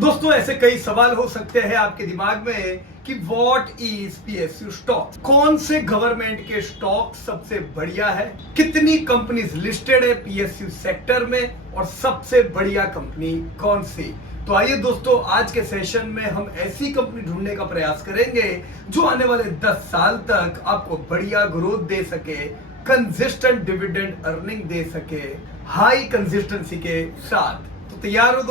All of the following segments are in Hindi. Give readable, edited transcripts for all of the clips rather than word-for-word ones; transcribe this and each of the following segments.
दोस्तों ऐसे कई सवाल हो सकते हैं आपके दिमाग में कि व्हाट इज पीएसयू स्टॉक, कौन से गवर्नमेंट के स्टॉक सबसे बढ़िया है, कितनी कंपनीज लिस्टेड है पीएसयू सेक्टर में और सबसे बढ़िया कंपनी कौन सी। तो आइए दोस्तों, आज के सेशन में हम ऐसी कंपनी ढूंढने का प्रयास करेंगे जो आने वाले 10 साल तक आपको बढ़िया ग्रोथ दे सके, कंसिस्टेंट डिविडेंड अर्निंग दे सके, हाई कंसिस्टेंसी के साथ। तो तैयार हो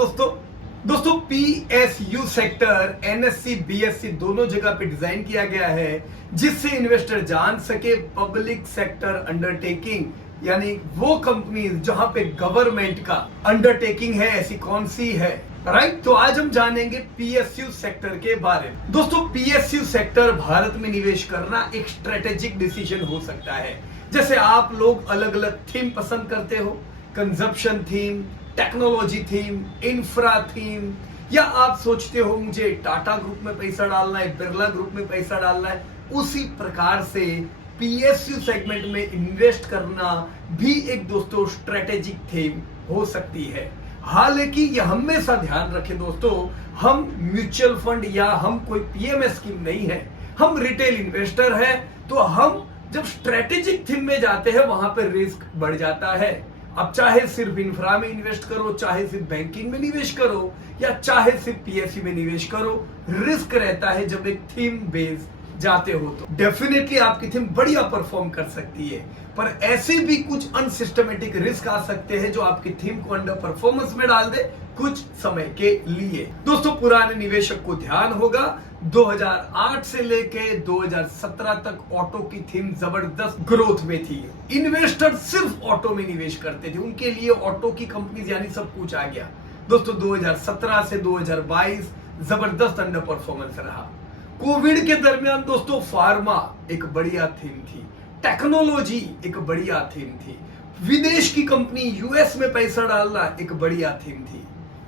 दोस्तों पीएसयू सेक्टर एनएससी बीएससी दोनों जगह पे डिजाइन किया गया है जिससे इन्वेस्टर जान सके पब्लिक सेक्टर अंडरटेकिंग यानी वो कंपनीज जहां पे गवर्नमेंट का अंडरटेकिंग है, ऐसी कौन सी है। राइट, तो आज हम जानेंगे पीएसयू सेक्टर के बारे में। दोस्तों पीएसयू सेक्टर भारत में निवेश करना एक स्ट्रेटेजिक डिसीजन हो सकता है। जैसे आप लोग अलग अलग थीम पसंद करते हो, consumption theme, technology theme, infra theme, या आप सोचते हो मुझे टाटा ग्रुप में पैसा डालना है, बिरला ग्रुप में पैसा डालना है, उसी प्रकार से पीएसयू सेगमेंट में इन्वेस्ट करना भी एक दोस्तों स्ट्रेटेजिक थीम हो सकती है। हालांकि यह हमेशा ध्यान रखें दोस्तों, हम म्यूचुअल फंड या हम कोई पीएमएस स्कीम नहीं है, हम रिटेल इन्वेस्टर है। तो हम जब स्ट्रेटेजिक थीम में जाते हैं वहां पर रिस्क बढ़ जाता है। अब चाहे सिर्फ इंफ्रा में इन्वेस्ट करो, चाहे सिर्फ बैंकिंग में निवेश करो, या चाहे सिर्फ पीएसयू में निवेश करो, रिस्क रहता है। जब एक थीम बेस जाते हो तो डेफिनेटली आपकी थीम बढ़िया परफॉर्म कर सकती है, पर ऐसे भी कुछ अनसिस्टमेटिक रिस्क आ सकते हैं जो आपकी थीम को अंडर परफॉर्मेंस में डाल दे कुछ समय के लिए। दोस्तों पुराने निवेशक को ध्यान होगा 2008 से लेके 2017 तक ऑटो की थीम जबरदस्त ग्रोथ में थी। इन्वेस्टर सिर्फ ऑटो में निवेश करते थे, उनके लिए ऑटो की कंपनीज यानी सब कुछ आ गया। दोस्तों 2017 से 2022 जबरदस्त अंडर परफॉर्मेंस रहा। कोविड के दरमियान दोस्तों फार्मा एक बढ़िया थीम थी, टेक्नोलॉजी एक बढ़िया थीम थी, विदेश की कंपनी यूएस में पैसा डालना एक बढ़िया थीम थी।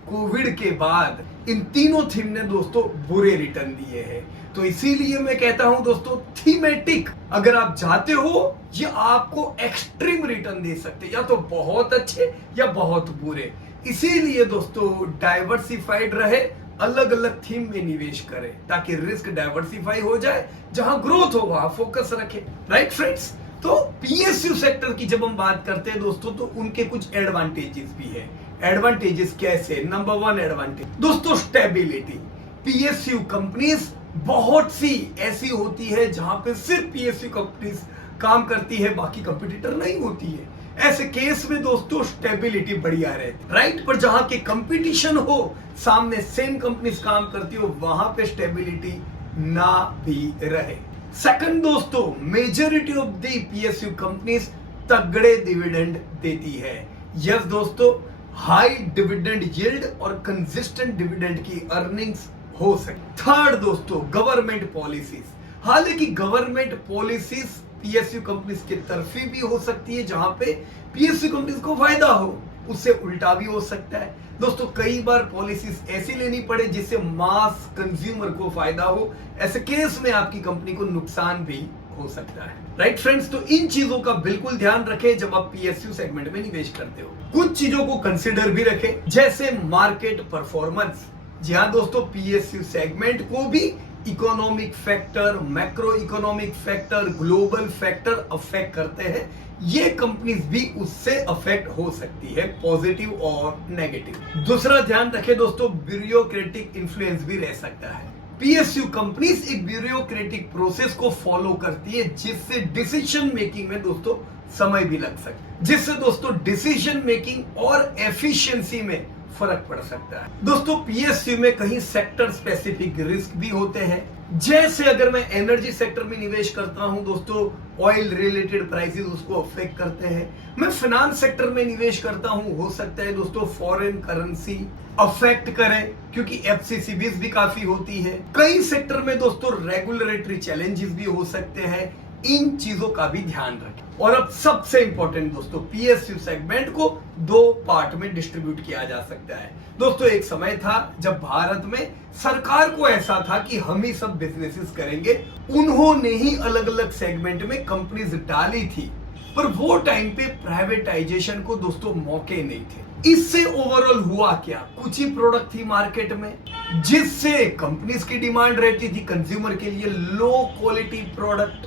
कोविड के बाद इन तीनों थीम ने दोस्तों बुरे रिटर्न दिए हैं। तो इसीलिए मैं कहता हूं दोस्तों, थीमेटिक अगर आप जाते हो ये आपको एक्सट्रीम रिटर्न दे सकते, या तो बहुत अच्छे या बहुत बुरे। इसीलिए दोस्तों डाइवर्सिफाइड रहे, अलग अलग थीम में निवेश करें ताकि रिस्क डाइवर्सिफाई हो जाए, जहां ग्रोथ हो वहां फोकस रखें। राइट फ्रेंड्स, तो पीएसयू सेक्टर की जब हम बात करते हैं दोस्तों तो उनके कुछ एडवांटेजेस भी है। एडवांटेजेस कैसे? नंबर 1 एडवांटेज दोस्तों स्टेबिलिटी। पीएसयू कंपनीज बहुत सी ऐसी होती है जहां पे सिर्फ पीएसयू कंपनीज काम करती है, बाकी कंपटीटर नहीं होती है। ऐसे केस में दोस्तों स्टेबिलिटी बढ़िया रहती, राइट। पर जहां के कंपटीशन हो, सामने सेम कंपनीज काम करती हो, वहां पे स्टेबिलिटी ना भी रहे। सेकंड दोस्तों, majority of the PSU companies तगड़े डिविडेंड देती है। यस दोस्तों, हाई डिविडेंड यील्ड और कंसिस्टेंट डिविडेंड की अर्निंग्स हो सकती। थर्ड दोस्तों, गवर्नमेंट पॉलिसीज। हालांकि गवर्नमेंट पॉलिसीज पीएसयू कंपनीज की तरफी भी हो सकती है, जहां पे पीएसयू कंपनीज को फायदा हो, उससे उल्टा भी हो सकता है। दोस्तों कई बार पॉलिसीज ऐसी लेनी पड़े जिससे मास कंज्यूमर को फायदा हो, ऐसे केस में आपकी कंपनी को नुकसान भी हो सकता है। राइट फ्रेंड्स, तो इन चीजों का बिल्कुल ध्यान रखें जब आप पीएसयू सेगमेंट में निवेश करते हो। कुछ चीजों को कंसिडर भी रखें, जैसे मार्केट परफॉर्मेंस। जी हाँ दोस्तों, पीएसयू सेगमेंट को भी economic factor, macro economic factor, global factor affect करते हैं। ये कंपनीज भी उससे अफेक्ट हो सकती है, पॉजिटिव और नेगेटिव। दूसरा ध्यान रखें दोस्तों, ब्यूरोक्रेटिक इन्फ्लुएंस भी रह सकता है। पीएसयू कंपनीज एक ब्यूरोक्रेटिक प्रोसेस को फॉलो करती है जिससे डिसीजन मेकिंग में दोस्तों समय भी लग सकता है, जिससे दोस्तों डिसीजन मेकिंग और एफिशिएंसी में फर्क पड़ सकता है। दोस्तों पीएसयू में कहीं सेक्टर स्पेसिफिक रिस्क भी होते हैं, जैसे अगर मैं एनर्जी सेक्टर में निवेश करता हूं दोस्तों, ऑयल रिलेटेड प्राइसेस उसको अफेक्ट करते हैं। मैं फाइनेंस सेक्टर में निवेश करता हूं, हो सकता है दोस्तों फॉरेन करेंसी अफेक्ट करे, क्योंकि एफसीसीबीज भी काफी होती है। कई सेक्टर में दोस्तों रेगुलेटरी चैलेंजेस भी हो सकते हैं, इन चीजों का भी ध्यान रखें। और अब सबसे इंपॉर्टेंट दोस्तों, पीएसयू सेगमेंट को 2 पार्ट में डिस्ट्रीब्यूट किया जा सकता है। दोस्तों एक समय था जब भारत में सरकार को ऐसा था कि हम ही सब बिजनेसेस करेंगे, उन्होंने ही अलग अलग सेगमेंट में कंपनीज डाली थी, पर वो टाइम पे प्राइवेटाइजेशन को दोस्तों मौके नहीं थे। इससे ओवरऑल हुआ क्या, कुछ ही प्रोडक्ट थी मार्केट में जिससे कंपनीज की डिमांड रहती थी कंज्यूमर के लिए लो क्वालिटी प्रोडक्ट,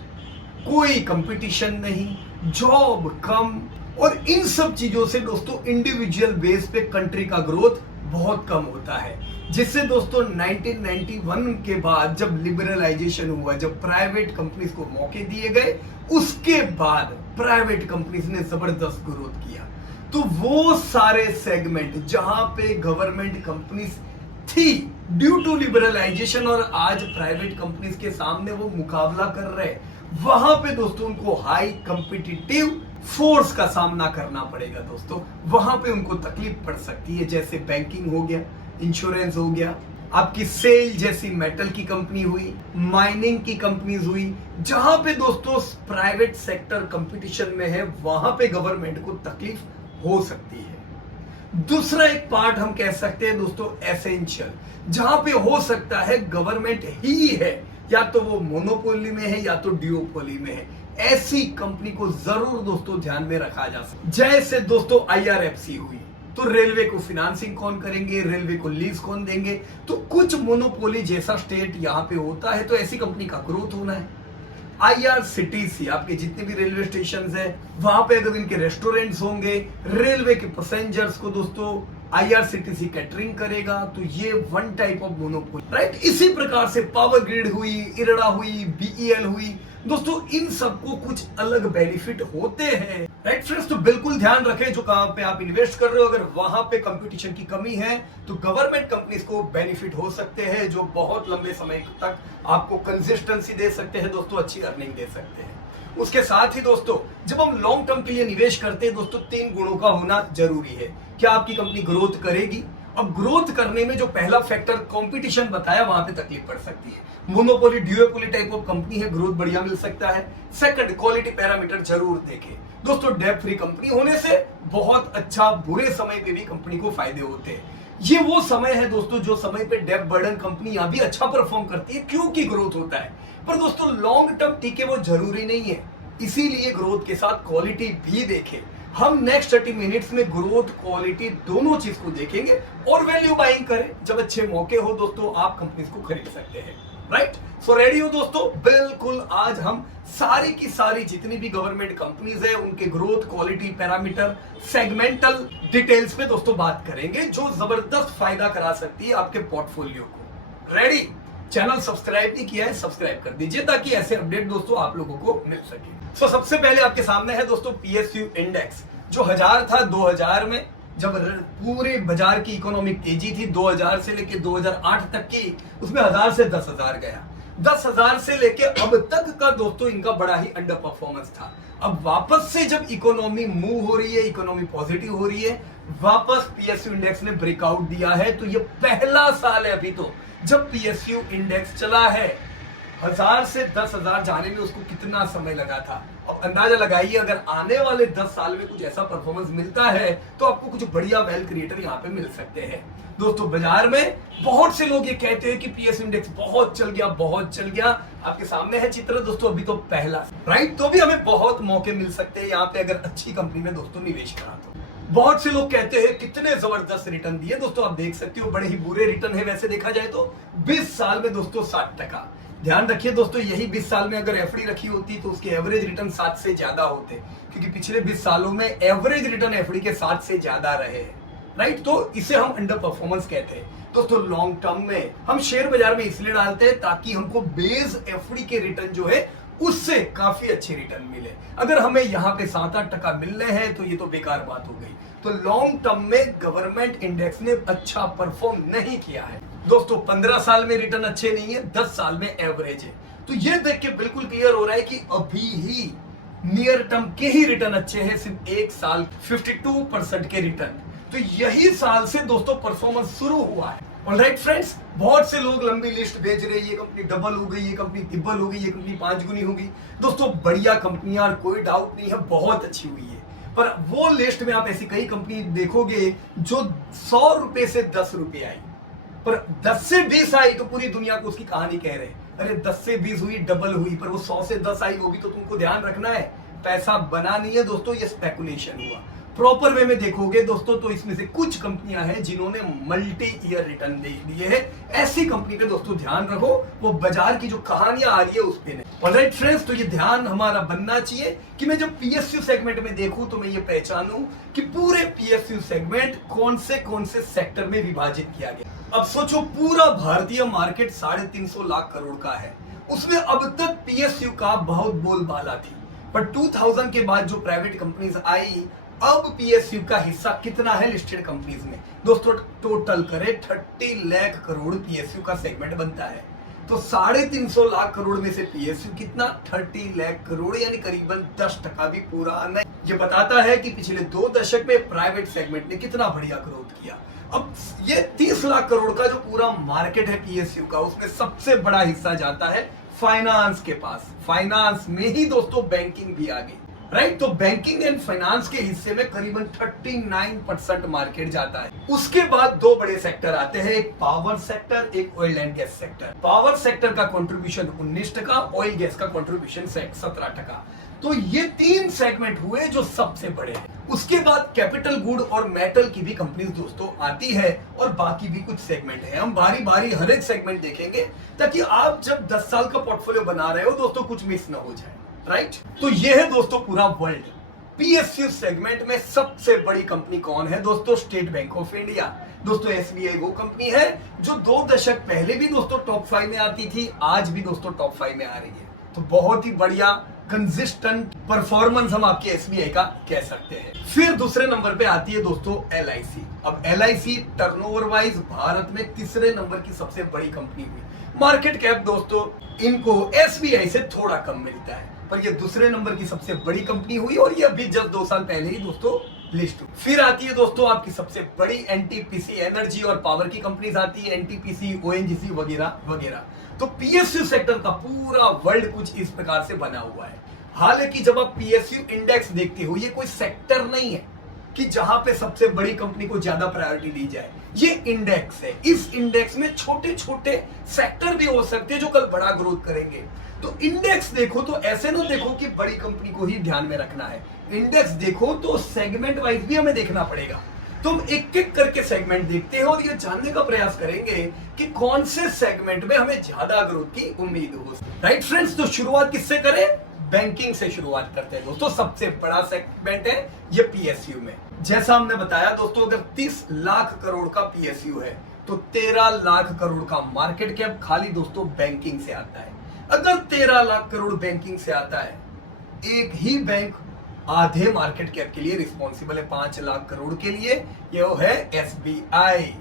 कोई कंपटीशन नहीं, जॉब कम, और इन सब चीजों से दोस्तों इंडिविजुअल बेस पे कंट्री का ग्रोथ बहुत कम होता है, जिससे दोस्तों 1991 के बाद जब लिबरलाइजेशन हुआ, जब प्राइवेट कंपनीज को मौके दिए गए, उसके बाद प्राइवेट कंपनीज ने जबरदस्त ग्रोथ किया। तो वो सारे सेगमेंट जहां पे गवर्नमेंट कंपनीज थी ड्यू टू लिबरलाइजेशन और आज प्राइवेट कंपनीज के सामने वो मुकाबला कर रहे, वहां पे दोस्तों उनको हाई कंपिटिटिव फोर्स का सामना करना पड़ेगा दोस्तों, वहां पे उनको तकलीफ पड़ सकती है। जैसे बैंकिंग हो गया, इंश्योरेंस हो गया, आपकी सेल जैसी मेटल की कंपनी हुई, माइनिंग की कंपनीज हुई, जहां पे दोस्तों प्राइवेट सेक्टर कंपटीशन में है, वहां पे गवर्नमेंट को तकलीफ हो सकती है। दूसरा एक पार्ट हम कह सकते हैं दोस्तों एसेंशियल, जहां पे हो सकता है गवर्नमेंट ही है, या तो वो मोनोपोली में है या तो ड्यूओपोली में है, ऐसी कंपनी को जरूर दोस्तों ध्यान में रखा जा सकता। जैसे दोस्तों IRFC हुई, तो रेलवे को फिनांसिंग कौन करेंगे, रेलवे को लीज कौन देंगे, तो कुछ मोनोपोली जैसा स्टेट यहां पे होता है, तो ऐसी कंपनी का ग्रोथ होना है। IRCTC, आपके जितने भी रेलवे स्टेशन है, वहां पे अगर इनके रेस्टोरेंट्स होंगे, रेलवे के पैसेंजर्स को दोस्तों IRCTC कैटरिंग करेगा, तो ये one type of monopoly, right. इसी प्रकार से पावर ग्रिड हुई, इरडा हुई, BEL हुई, दोस्तों इन सबको कुछ अलग बेनिफिट होते हैं, राइट फ्रेंड्स। तो बिल्कुल ध्यान रखें जो कहां पे आप इन्वेस्ट कर रहे हो, अगर वहां पे कंपटीशन की कमी है तो गवर्नमेंट कंपनीज को बेनिफिट हो सकते हैं, जो बहुत लंबे समय तक आपको कंसिस्टेंसी दे सकते हैं दोस्तों, अच्छी अर्निंग दे सकते हैं। उसके साथ ही दोस्तों जब हम लॉन्ग टर्म के लिए निवेश करते हैं दोस्तों, 3 गुणों का होना जरूरी है। क्या आपकी कंपनी ग्रोथ करेगी, अब ग्रोथ करने में जो पहला फैक्टर कंपटीशन बताया, वहां पे तकलीफ पड़ सकती है। Monopoly duopoly type of company है, ग्रोथ बढ़िया मिल सकता है। सेकंड, क्वालिटी पैरामीटर जरूर देखें दोस्तों, डेब्ट फ्री कंपनी होने से बहुत अच्छा, बुरे समय पे भी कंपनी को फायदे होते हैं। ये वो समय है दोस्तों जो समय पे डेब्ट बर्डन कंपनी यहां भी अच्छा परफॉर्म करती है क्योंकि ग्रोथ होता है, पर दोस्तों लॉन्ग टर्म टिके वो जरूरी नहीं है, इसीलिए ग्रोथ के साथ क्वालिटी भी देखें। हम नेक्स्ट 30 मिनट्स में ग्रोथ क्वालिटी दोनों चीज को देखेंगे और वैल्यू बाइंग करें, जब अच्छे मौके हो दोस्तों आप कंपनीज को खरीद सकते हैं, राइट। सो रेडी हो दोस्तों, बिल्कुल आज हम सारी की सारी जितनी भी गवर्नमेंट कंपनीज है उनके growth quality parameter segmental details पे दोस्तों बात करेंगे, जो जबरदस्त फायदा करा सकती है आपके पोर्टफोलियो को। रेडी? चैनल सब्सक्राइब नहीं किया है, सब्सक्राइब कर दीजिए ताकि ऐसे अपडेट दोस्तों आप लोगों को मिल सके। सो सबसे पहले आपके सामने है दोस्तों PSU इंडेक्स, जो 1000 था 2000 में, जब पूरे बाजार की इकोनॉमिक तेजी थी 2000 से लेके 2008 तक की, उसमें 1000 से 10,000 गया। 10,000 से लेके अब तक का दोस्तों इनका बड़ा ही अंडर परफॉर्मेंस था। अब वापस से जब इकोनॉमी मूव हो रही है, इकोनॉमी पॉजिटिव हो रही है, वापस PSU इंडेक्स ने ब्रेकआउट दिया है। तो ये पहला साल है अभी तो जब PSU इंडेक्स चला है। 1000 से 10,000 जाने में उसको कितना समय लगा था, अब अंदाजा लगाइए। अगर आने वाले 10 साल में कुछ ऐसा परफॉर्मेंस मिलता है तो आपको कुछ बढ़िया वेल्थ क्रिएटर यहाँ पे मिल सकते हैं दोस्तों। बाजार में बहुत से लोग ये कहते हैं कि PSU इंडेक्स बहुत चल गया, बहुत चल गया। आपके सामने है चित्र दोस्तों, अभी तो पहला, राइट। तो भी हमें बहुत मौके मिल सकते हैं यहाँ पे अगर अच्छी कंपनी में दोस्तों निवेश करा तो। बहुत से लोग कहते हैं कितने जबरदस्त रिटर्न दिए दोस्तों, आप देख सकते हो बड़े ही बुरे रिटर्न है वैसे देखा जाए तो। 20 साल में दोस्तों 60%। ध्यान रखिए दोस्तों, यही 20 साल में अगर FD रखी होती तो उसके एवरेज रिटर्न 7 से ज्यादा होते, क्योंकि पिछले 20 सालों में एवरेज रिटर्न FD के 7 से ज्यादा रहे, राइट। तो इसे हम अंडर परफॉर्मेंस कहते हैं दोस्तों। लॉन्ग टर्म में हम शेयर बाजार में इसलिए डालते हैं ताकि हमको बेस FD के रिटर्न जो है उससे काफी अच्छे रिटर्न मिले। अगर हमें यहाँ पे 7-8% मिल रहे हैं तो ये तो बेकार बात हो गई। तो लॉन्ग टर्म में गवर्नमेंट इंडेक्स ने अच्छा परफॉर्म नहीं किया है दोस्तों। 15 साल में रिटर्न अच्छे नहीं है, 10 साल में एवरेज है। तो ये देख के बिल्कुल क्लियर हो रहा है कि अभी ही नियर टर्म के ही रिटर्न अच्छे हैं, सिर्फ 1 साल 52% के रिटर्न। तो यही साल से दोस्तों परफॉर्मेंस शुरू हुआ है। ऑलराइट फ्रेंड्स, बहुत से लोग लंबी लिस्ट भेज रहे हैं, ये कंपनी डबल हो गई, ये कंपनी तिब्बल हो गई, ये कंपनी 5 गुनी होगी। दोस्तों बढ़िया कंपनियां, कोई डाउट नहीं है, बहुत अच्छी हुई है। पर वो लिस्ट में आप ऐसी कई कंपनी देखोगे जो 100 रुपए से 10 रुपए आई, पर 10 से 20 आई तो पूरी दुनिया को उसकी कहानी कह रहे हैं। अरे 10 से 20 हुई, डबल हुई, पर वो 100 से 10 आई, वो भी तो तुमको ध्यान रखना है। पैसा बना नहीं है दोस्तों, ये स्पेकुलेशन हुआ। प्रॉपर वे में देखोगे दोस्तों तो इसमें से कुछ कंपनियां हैं जिन्होंने मल्टी ईयर रिटर्न दे दिए हैं। ऐसी कंपनी पे दोस्तों ध्यान रखो, वो बाजार की जो कहानियां आ रही है उस पे नहीं। ऑलराइट फ्रेंड्स, तो ये ध्यान हमारा बनना चाहिए कि मैं जब पीएसयू सेगमेंट में देखूं तो मैं ये पहचानूं कि पूरे पीएसयू सेगमेंट कौन से सेक्टर में विभाजित किया गया। अब सोचो, पूरा भारतीय मार्केट 350 लाख करोड़ का है, उसमें अब तक पीएसयू का बहुत बोलबाला थी, पर 2000 के बाद जो प्राइवेट कंपनीज आई, अब पीएसयू का हिस्सा कितना है लिस्टेड कंपनीज में दोस्तों? टोटल करे 30 लाख करोड़ पीएसयू का सेगमेंट बनता है। तो 350 लाख करोड़ में से पीएसयू कितना? 30 लाख करोड़, यानी करीबन 10% भी पूरा नहीं। ये बताता है कि पिछले 2 दशक में प्राइवेट सेगमेंट ने कितना बढ़िया ग्रोथ किया। अब ये 30 लाख करोड़ का जो पूरा मार्केट है पीएसयू का, उसमें सबसे बड़ा हिस्सा जाता है फाइनेंस के पास। फाइनेंस में ही दोस्तों बैंकिंग भी आ गई, राइट? तो बैंकिंग एंड फाइनेंस के हिस्से में करीबन 39% मार्केट जाता है। उसके बाद 2 बड़े सेक्टर आते हैं, एक पावर सेक्टर, एक oil and gas sector. Power sector का कंट्रीब्यूशन 19%, ऑयल गैस का कंट्रीब्यूशन 17%। तो ये 3 सेगमेंट हुए जो सबसे बड़े हैं। उसके बाद कैपिटल गुड और मेटल की भी कंपनीज दोस्तों आती है, और बाकी भी कुछ सेगमेंट है। हम बारी बारी हर एक सेगमेंट देखेंगे ताकि आप जब 10 साल का पोर्टफोलियो बना रहे हो दोस्तों कुछ मिस ना हो जाए, राइट? तो ये है दोस्तों पूरा वर्ल्ड। पीएसयू सेगमेंट में सबसे बड़ी कंपनी कौन है दोस्तों? State bank of India. दोस्तों एसबीआई वो कंपनी है जो 2 दशक पहले भी दोस्तों टॉप 5 में आती थी, आज भी दोस्तों टॉप 5 में आ रही है। तो बहुत ही बढ़िया कंसिस्टेंट परफॉर्मेंस हम आपके एसबीआई का कह सकते हैं। फिर दूसरे नंबर पे आती है दोस्तों एलआईसी। अब एलआईसी टर्नओवर वाइज भारत में तीसरे नंबर की सबसे बड़ी कंपनी हुई। मार्केट कैप दोस्तों इनको एसबीआई से थोड़ा कम मिलता है, पर ये दूसरे नंबर की सबसे बड़ी कंपनी हुई, और ये अभी जस्ट 2 साल पहले ही दोस्तों लिस्ट हुई। फिर आती है दोस्तों आपकी सबसे बड़ी एनटीपीसी, एनर्जी और पावर की कंपनीज आती है, एनटीपीसी, ओएनजीसी वगैरह वगैरह। तो पीएसयू सेक्टर का पूरा वर्ल्ड कुछ इस प्रकार से बना हुआ है। हालांकि जब आप पीएसयू इंडेक्स देखते हो, ये कोई सेक्टर नहीं है कि जहां पे सबसे बड़ी कंपनी को ज्यादा प्रायोरिटी दी जाए। ये इंडेक्स है। इस इंडेक्स में छोटे छोटे सेक्टर भी हो सकते हैं जो कल बड़ा ग्रोथ करेंगे। तो इंडेक्स देखो तो ऐसे ना देखो कि बड़ी कंपनी को ही ध्यान में रखना है। इंडेक्स देखो तो सेगमेंट वाइज भी हमें देखना पड़ेगा। तो हम एक एक करके सेगमेंट देखते हैं और ये जानने का प्रयास करेंगे कि कौन से सेगमेंट में हमें ज्यादा ग्रोथ की उम्मीद हो। राइट फ्रेंड्स, तो शुरुआत किससे करें? बैंकिंग से शुरुआत करते हैं दोस्तों। सबसे बड़ा सेगमेंट है ये पीएसयू में। जैसा हमने बताया दोस्तों, अगर 30 लाख करोड़ का पीएसयू है तो 13 लाख करोड़ का मार्केट कैप खाली दोस्तों बैंकिं से आता है। अगर 13 लाख करोड़ बैंकिंग से आता है, एक ही बैंक आधे मार्केट कैप के लिए रिस्पॉन्सिबल है, 5 लाख करोड़ के लिए, ये वो है एसबीआई।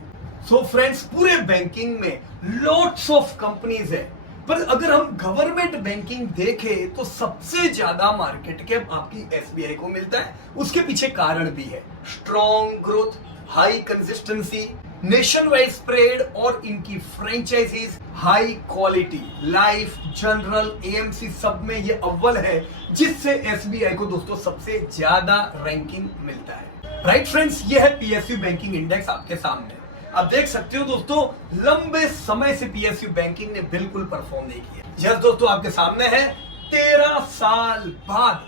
सो फ्रेंड्स, पूरे बैंकिंग में लॉट्स ऑफ कंपनीज है, पर अगर हम गवर्नमेंट बैंकिंग देखें तो सबसे ज्यादा मार्केट कैप आपकी एसबीआई को मिलता है। उसके पीछे कारण भी है, strong growth, high consistency, nation wide spread और इनकी franchises high quality. Life, general, AMC सब में ये अव्वल है, जिससे एसबीआई को दोस्तों सबसे ज्यादा रैंकिंग मिलता है। राइट फ्रेंड्स, ये है पीएसयू बैंकिंग इंडेक्स आपके सामने। आप देख सकते हो दोस्तों, लंबे समय से पीएसयू बैंकिंग ने बिल्कुल परफॉर्म नहीं किया। यस दोस्तों, आपके सामने है 13 साल बाद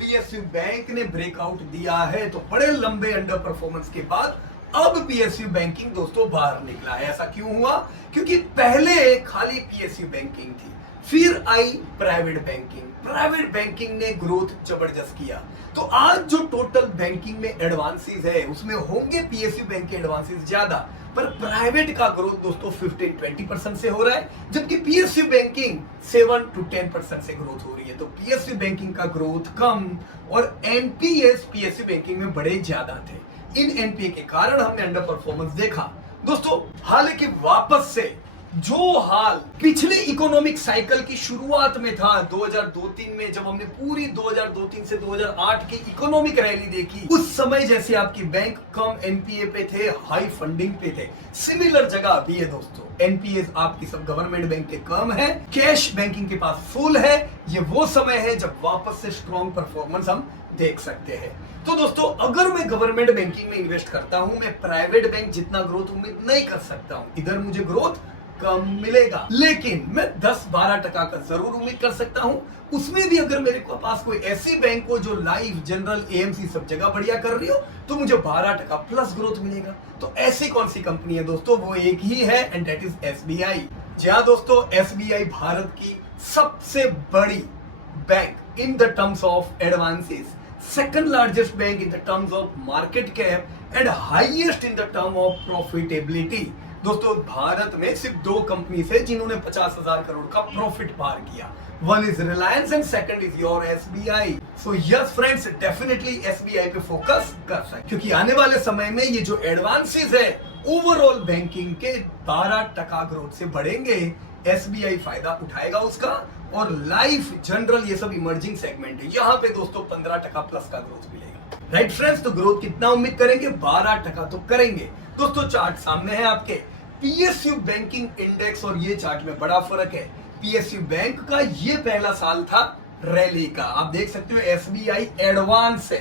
पीएसयू बैंक ने ब्रेकआउट दिया है। तो बड़े लंबे अंडर परफॉर्मेंस के बाद अब पीएसयू बैंकिंग दोस्तों बाहर निकला है। ऐसा क्यों हुआ? क्योंकि पहले खाली पीएसयू बैंकिंग थी, फिर आई प्राइवेट बैंकिंग। प्राइवेट बैंकिंग ने ग्रोथ जबरदस्त किया। तो आज जो टोटल बैंकिंग में एडवांसेस है उसमें होंगे पीएसयू बैंक के एडवांसेस ज्यादा, पर प्राइवेट का ग्रोथ दोस्तों 15-20% से हो रहा है, जबकि पीएसयू बैंकिंग 7-10% से ग्रोथ हो रही है। तो पीएसयू बैंकिंग का ग्रोथ कम और एनपीएस पीएसयू बैंकिंग में बड़े ज्यादा थे। इन एनपीए के कारण हमने अंडर परफॉर्मेंस देखा दोस्तों। हालांकि वापस से जो हाल पिछले इकोनॉमिक साइकिल की शुरुआत में था 2002-03 में, जब हमने पूरी 2002-03 से 2008 की इकोनॉमिक रैली देखी, उस समय जैसे आपकी बैंक कम एनपीए पे थे, हाई फंडिंग पे थे, सिमिलर जगह अभी है दोस्तों। एनपीए आपकी सब गवर्नमेंट बैंक के कम है, कैश बैंकिंग के पास फुल है। ये वो समय है जब वापस से स्ट्रॉन्ग परफॉर्मेंस हम देख सकते हैं। तो दोस्तों, अगर मैं गवर्नमेंट बैंकिंग में इन्वेस्ट करता हूं, मैं प्राइवेट बैंक जितना ग्रोथ उम्मीद नहीं कर सकता हूं। इधर मुझे ग्रोथ कम मिलेगा, लेकिन मैं 10-12% का जरूर उम्मीद कर सकता हूं। उसमें भी अगर मेरे पास कोई ऐसी बैंक हो जो लाइफ, जनरल, एएमसी सब जगह बढ़िया कर रही हो, तो मुझे 12% प्लस ग्रोथ मिलेगा। तो ऐसी कौन सी कंपनी है दोस्तों? वो एक ही है, एंड दैट इज एसबीआई। जी हाँ दोस्तों, एसबीआई भारत की सबसे बड़ी bank in the terms of advances, second largest bank in the terms of market cap and highest in the term of profitability. दोस्तों, भारत में सिर्फ 2 कंपनीज है जिन्होंने 50,000 करोड़ का प्रॉफिट पार किया। One is Reliance and second is your SBI. So yes friends, definitely SBI पे फोकस कर सकते, क्योंकि आने वाले समय में ये जो एडवांसेस है ओवरऑल बैंकिंग के 12% ग्रोथ से बढ़ेंगे। एसबीआई फायदा उठाएगा उसका, और लाइफ, जनरल, ये सब इमर्जिंग सेगमेंट है, यहाँ पे दोस्तों 15% प्लस का ग्रोथ मिलेगा। राइट फ्रेंड्स, तो ग्रोथ कितना उम्मीद करेंगे? 12% तो करेंगे। दोस्तों, चार्ट सामने है आपके, पीएसयू बैंकिंग इंडेक्स, और ये चार्ट में बड़ा फर्क है। पीएसयू बैंक का ये पहला साल था रैली का, आप देख सकते हो एसबीआई एडवांस है,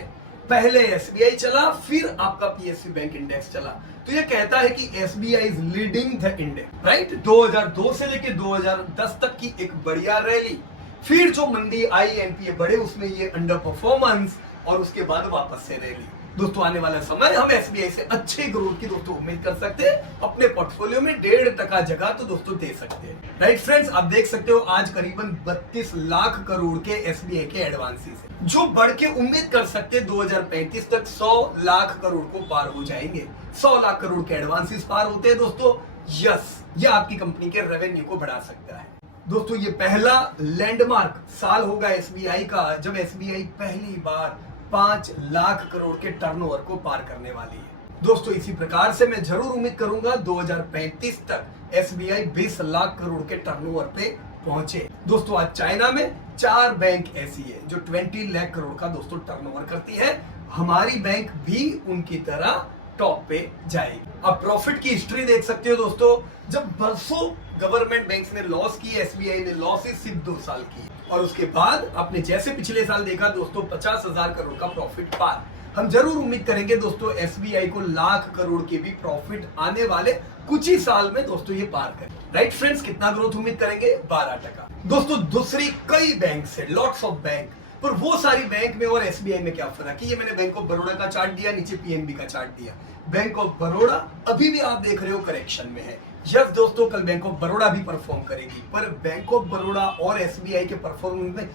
पहले एसबीआई चला, फिर आपका पीएसयू बैंक इंडेक्स चला। तो ये कहता है कि SBI is leading the index, right. 2002 से लेकर 2010 तक की एक बढ़िया रैली, फिर जो मंदी आई, एनपीए बढ़े, उसमें ये अंडर परफॉर्मेंस, और उसके बाद वापस से रैली। दोस्तों, आने वाला समय हम एसबीआई से अच्छे ग्रोथ की दोस्तों उम्मीद कर सकते हैं। अपने पोर्टफोलियो में 1.5% जगह तो दोस्तों दे सकते हैं। राइट फ्रेंड्स, आप देख सकते हो आज करीबन 32 लाख करोड़ के एसबीआई के एडवांसेस है, जो बढ़ के उम्मीद कर सकते हैं 2035 तक 100 लाख करोड़ को पार हो जाएंगे। 100 लाख करोड़ के एडवांसेस पार होते हैं दोस्तों, यस, ये आपकी कंपनी के रेवेन्यू को बढ़ा सकता है। दोस्तों, ये पहला लैंडमार्क साल होगा एसबीआई का, जब एसबीआई पहली बार 5 लाख करोड़ के टर्नओवर को पार करने वाली है। दोस्तों, इसी प्रकार से मैं जरूर उम्मीद करूंगा 2035 तक एसबीआई 20 लाख करोड़ के टर्नओवर पे पहुंचे। दोस्तों, आज चाइना में 4 बैंक ऐसी है जो 20 लाख करोड़ का दोस्तों टर्नओवर करती है। हमारी बैंक भी उनकी तरह टॉप पे जाएगी। अब प्रॉफिट की हिस्ट्री देख सकते हो दोस्तों, जब बरसों गवर्नमेंट बैंक्स ने लॉस की, एसबीआई ने लॉसेस सिर्फ 2 साल की, और उसके बाद आपने जैसे पिछले साल देखा दोस्तों 50,000 करोड़ का प्रॉफिट पार। हम जरूर उम्मीद करेंगे दोस्तों एसबीआई को लाख करोड़ के भी प्रॉफिट आने वाले कुछ ही साल में दोस्तों ये पार करें। राइट फ्रेंड्स, कितना ग्रोथ उम्मीद करेंगे? 12%। दोस्तों, दूसरी कई बैंक से, लॉट्स ऑफ बैंक, पर वो सारी बैंक में और एसबीआई में क्या फर्क है? ये मैंने बैंक ऑफ बड़ौदा का चार्ट दिया, नीचे पीएनबी का चार्ट दिया। बैंक ऑफ बड़ौदा अभी भी आप देख रहे हो करेक्शन में है। यस दोस्तों, कल बैंक ऑफ बड़ौदा भी परफॉर्म करेगी, पर बैंक ऑफ बड़ौदा और एसबीआई के परफॉर्मेंस में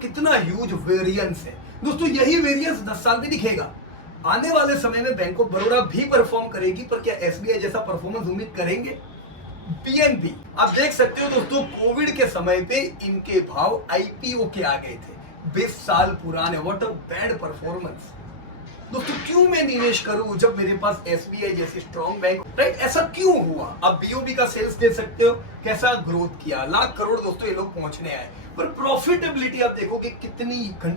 कितना ह्यूज वेरिएंस है। दोस्तों, यही वेरिएंस 10 साल में दिखेगा। आने वाले समय में बैंक ऑफ बड़ौदा भी परफॉर्म करेगी, पर क्या एसबीआई जैसा परफॉर्मेंस उम्मीद करेंगे? पीएनबी आप देख सकते हो दोस्तों, कोविड के समय पे इनके भाव आईपीओ के आ गए थे, 20 साल पुराने। What a bad performance. दोस्तों, क्यों मैं निवेश करूं जब मेरे पास एसबीआई जैसी स्ट्रॉन्ग बैंक, राइट? ऐसा क्यों हुआ? आप बीओबी का सेल्स दे सकते हो, कैसा ग्रोथ किया, लाख करोड़ दोस्तों ये लोग पहुंचने आए, पर प्रॉफिटेबिलिटी आप देखोगे कितनी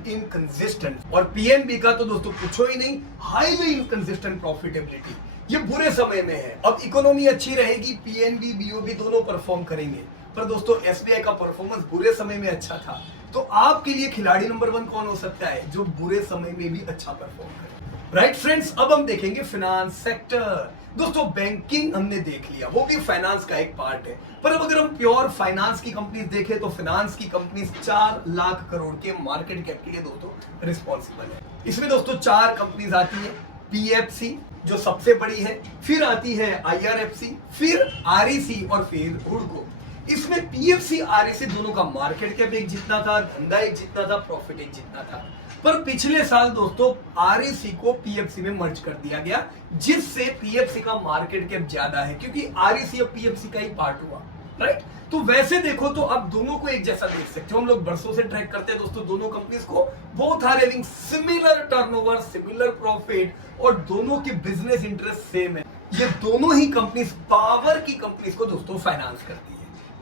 इनकंसिस्टेंट। और पीएनबी का तो दोस्तों पूछो ही नहीं, हाईली इनकंसिस्टेंट प्रॉफिटेबिलिटी। ये बुरे समय में है, अब इकोनॉमी अच्छी रहेगी, पीएनबी बीओबी दोनों परफॉर्म करेंगे। पर दोस्तों, एसबीआई का परफॉर्मेंस बुरे समय में अच्छा था, तो आपके लिए खिलाड़ी नंबर 1 कौन हो सकता है जो बुरे समय में भी अच्छा परफॉर्म करे? राइट फ्रेंड्स, अब हम देखेंगे फाइनेंस सेक्टर। दोस्तों, बैंकिंग हमने देख लिया, वो भी फाइनेंस का एक पार्ट है, पर अब अगर हम प्योर फाइनेंस की कंपनीज देखें तो फाइनेंस की कंपनीज 4 लाख करोड़ के मार्केट कैप के लिए दोस्तों रिस्पॉन्सिबल है। इसमें दोस्तों 4 कंपनीज आती है, पीएफसी जो सबसे बड़ी है, फिर आती है आईआरएफसी, फिर आरईसी और फिर हुडको। इसमें पीएफसी आरईसी दोनों का मार्केट कैप एक जितना था, धंधा एक जितना था, प्रॉफिट एक जितना था। पर पिछले साल दोस्तों आरईसी को पीएफसी में मर्ज कर दिया गया, जिससे पीएफसी का मार्केट कैप ज्यादा है, क्योंकि आरईसी और पीएफसी का ही पार्ट हुआ, राइट? तो वैसे देखो तो आप दोनों को एक जैसा देख सकते हो। हम लोग बरसों से ट्रैक करते हैं दोस्तों दोनों कंपनीज को, both are having similar turnover, similar profit, और दोनों के बिजनेस इंटरेस्ट सेम है। ये दोनों ही कंपनीज पावर की कंपनीज को दोस्तों फाइनेंस करती है।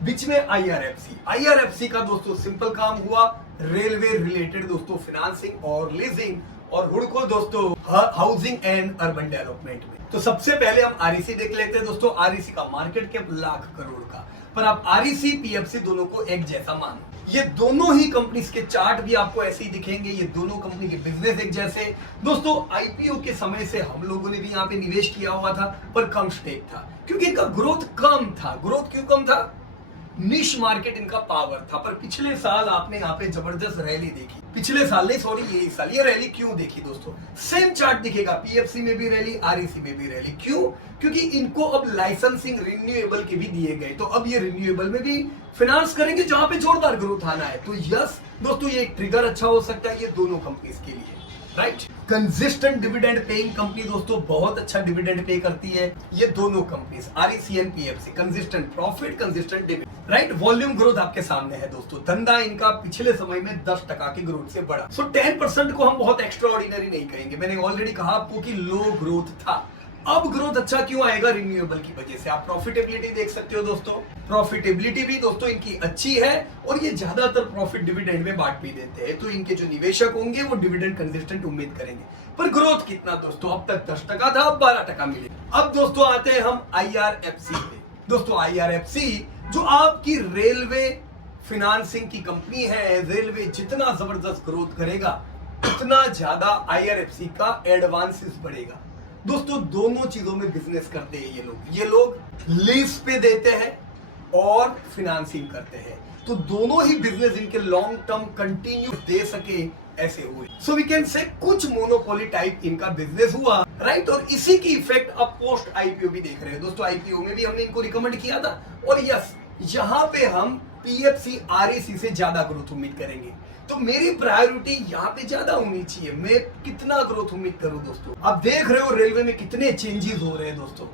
बीच में आईआरएफसी का दोस्तों सिंपल काम हुआ, रेलवे रिलेटेड दोस्तों फाइनेंसिंग और लीजिंग, और हुडको दोस्तों हाउसिंग एंड अर्बन डेवलपमेंट में। तो सबसे पहले हम आरईसी देख लेते हैं दोस्तों। आरईसी का मार्केट कैप लाख करोड़ का, पर आप आरईसी पीएफसी दोनों को एक जैसा मानो। ये दोनों ही कंपनीज के चार्ट भी आपको ऐसे ही दिखेंगे, ये दोनों कंपनी के बिजनेस एक जैसे। दोस्तों आईपीओ के समय से हम लोगों ने भी यहाँ पे निवेश किया हुआ था, पर कम स्टेक था क्योंकि इनका ग्रोथ कम था। ग्रोथ क्यों कम था? निश मार्केट इनका पावर था। पर पिछले साल आपने यहाँ पे जबरदस्त रैली देखी, पिछले साल नहीं सॉरी ये साल ये रैली क्यों देखी दोस्तों? सेम चार्ट दिखेगा, पीएफसी में भी रैली, आरईसी में भी रैली। क्यों? क्योंकि इनको अब लाइसेंसिंग रिन्यूएबल के भी दिए गए, तो अब ये रिन्यूएबल में भी फाइनेंस करेंगे जहां पे जोरदार ग्रोथ आना है। तो यस दोस्तों ये एक ट्रिगर अच्छा हो सकता है ये दोनों कंपनीज के लिए, right. Consistent dividend paying company दोस्तों, बहुत अच्छा डिविडेंड पे करती है ये दोनों companies, REC and PFC. Consistent profit, consistent dividend, right. Volume growth आपके सामने है दोस्तों। धंधा इनका पिछले समय में 10% की ग्रोथ से बढ़ा। सो 10% को हम बहुत एक्स्ट्रा ऑर्डिनरी नहीं कहेंगे। मैंने ऑलरेडी कहा आपको कि लो ग्रोथ था। अब ग्रोथ अच्छा क्यों आएगा? रिन्यूएबल की वजह से। आप प्रॉफिटेबिलिटी देख सकते हो दोस्तों, प्रॉफिटेबिलिटी भी दोस्तों इनकी अच्छी है और ये ज्यादातर प्रॉफिट डिविडेंड में बांट भी देते हैं। तो इनके जो निवेशक होंगे वो डिविडेंड कंसिस्टेंट उम्मीद करेंगे। पर ग्रोथ कितना दोस्तों? अब तक 10% था, अब 12% मिले। अब दोस्तों आते हैं हम आईआरएफसी पे। दोस्तों आईआरएफसी जो आपकी रेलवे फाइनेंसिंग की कंपनी है, रेलवे जितना जबरदस्त ग्रोथ करेगा उतना ज्यादा आईआरएफसी का एडवांसेस बढ़ेगा। दोस्तों दोनों चीजों में बिजनेस करते हैं ये लोग लीज पे देते हैं और फाइनेंसिंग करते हैं। तो दोनों ही बिजनेस इनके लॉन्ग टर्म कंटिन्यू दे सके ऐसे हुए। सो वी कैन से कुछ मोनोपोली टाइप इनका बिजनेस हुआ, राइट। और इसी की इफेक्ट अब पोस्ट आईपीओ भी देख रहे हैं दोस्तों। आईपीओ में भी हमने इनको रिकमेंड किया था और यस यहाँ पे हम पीएफसी आरईसी से ज्यादा ग्रोथ उम्मीद करेंगे। तो मेरी प्रायोरिटी यहाँ पे ज्यादा होनी चाहिए। मैं कितना ग्रोथ उम्मीद करूं दोस्तों? आप देख रहे हो रेलवे में कितने चेंजेस हो रहे हैं दोस्तों।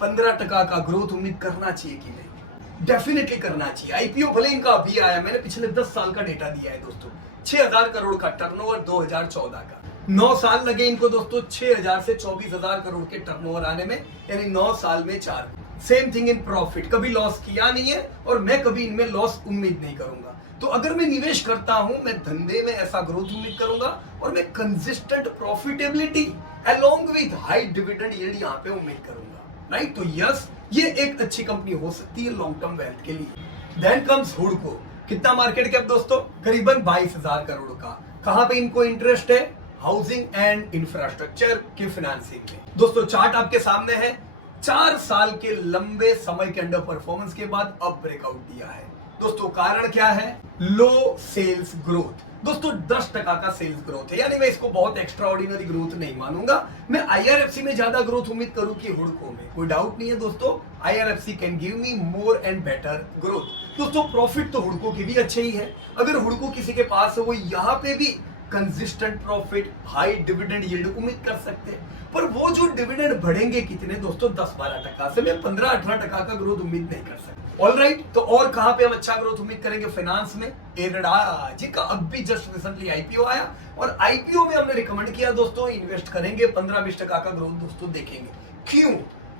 15% का ग्रोथ उम्मीद करना चाहिए कि नहीं? डेफिनेटली करना चाहिए। आईपीओ भले इनका अभी आया, मैंने पिछले 10 साल का डेटा दिया है दोस्तों। 6000 करोड़ का टर्नओवर 2014 का, 9 साल लगे इनको दोस्तों 6000 से 24000 करोड़ के टर्नओवर आने में, यानी 9 साल में 4। सेम थिंग इन प्रॉफिट, कभी लॉस किया नहीं है और मैं कभी इनमें लॉस उम्मीद नहीं करूंगा। तो अगर मैं निवेश करता हूं, मैं धंधे में ऐसा ग्रोथ उम्मीद करूंगा और मैं consistent profitability along with high dividend yield यहां पे उम्मीद करूंगा, राइट। तो यस ये एक अच्छी कंपनी हो सकती है लॉन्ग टर्म वेल्थ के लिए। देन कम्स हुडको। कितना मार्केट कैप दोस्तों? करीबन 22,000 करोड़ का। कहां पे इनको इंटरेस्ट है? हाउसिंग एंड इंफ्रास्ट्रक्चर के फाइनेंसिंग में। दोस्तों चार्ट आपके सामने है। 4 साल के लंबे समय के अंडर परफॉर्मेंस के बाद अब ब्रेकआउट दिया है दोस्तों। कारण क्या है? लो सेल्स ग्रोथ। दोस्तों 10% का सेल्स ग्रोथ है, यानी मैं इसको बहुत एक्स्ट्रा ऑर्डिनरी ग्रोथ नहीं मानूंगा। मैं आईआरएफसी में ज्यादा ग्रोथ उम्मीद करूं कि हुडको में, कोई डाउट नहीं है दोस्तों। IRFC can give me more and better growth. दोस्तों प्रॉफिट तो हुडको की भी अच्छे ही है। अगर हुडको किसी के पास है वो यहाँ पे भी consistent profit, high dividend yield उम्मीद कर सकते हैं। पर वो जो डिविडेंड बढ़ेंगे कितने दोस्तों? 10-12% से। मैं 15-18% का ग्रोथ उम्मीद नहीं कर सकता। ऑलराइट, तो और कहां पे हम अच्छा ग्रोथ उम्मीद करेंगे? फाइनेंस में इरडा जी का अभी जस्ट रिसेंटली आईपीओ आया और आईपीओ में हमने रिकमेंड किया दोस्तों इन्वेस्ट करेंगे, 15-20% का ग्रोथ दोस्तों देखेंगे। क्यों?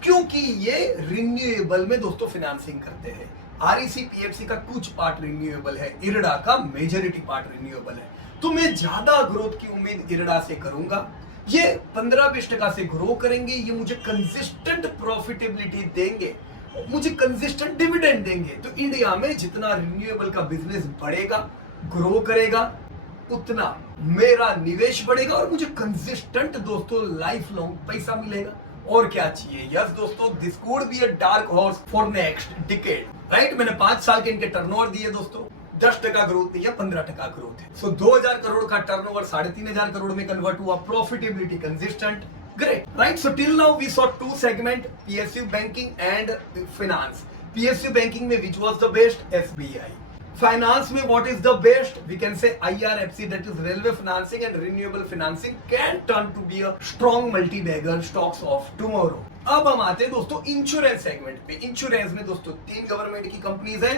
क्योंकि ये रिन्यूएबल में दोस्तों फाइनेंसिंग करते हैं। आरईसी पीएफसी का कुछ पार्ट रिन्यूएबल है, इरडा का मेजॉरिटी पार्ट रिन्यूएबल है। तो मैं ज्यादा ग्रोथ की उम्मीद इरडा से करूंगा। ये 15-20% से ग्रो करेंगे, ये मुझे कंसिस्टेंट प्रॉफिटेबिलिटी देंगे, मुझे कंसिस्टेंट डिविडेंड देंगे। तो इंडिया में जितना रिन्यूएबल का बिजनेस बढ़ेगा, ग्रो करेगा, उतना मेरा निवेश बढ़ेगा और मुझे कंसिस्टेंट दोस्तों लाइफ लॉन्ग पैसा मिलेगा। और क्या चाहिए? यस दोस्तों, this could be a dark horse for next decade, right. मैंने 5 साल के इनके टर्नओवर दिए दोस्तों। 10% ग्रोथ नहीं है, 15% ग्रोथ है। सो 2000 करोड़ का टर्नओवर 3500 करोड़ में कन्वर्ट हुआ। Profitability consistent, great, right? So till now we saw 2 segment, PSU banking and finance. PSU banking में which was the best? SBI. Finance में what is the best? We can say IRFC, that is railway financing and renewable financing can turn to be a strong multi-bagger stocks of tomorrow. अब हम आते हैं दोस्तों इंश्योरेंस सेगमेंट पे। इंश्योरेंस में दोस्तों 3 गवर्नमेंट की कंपनीज है।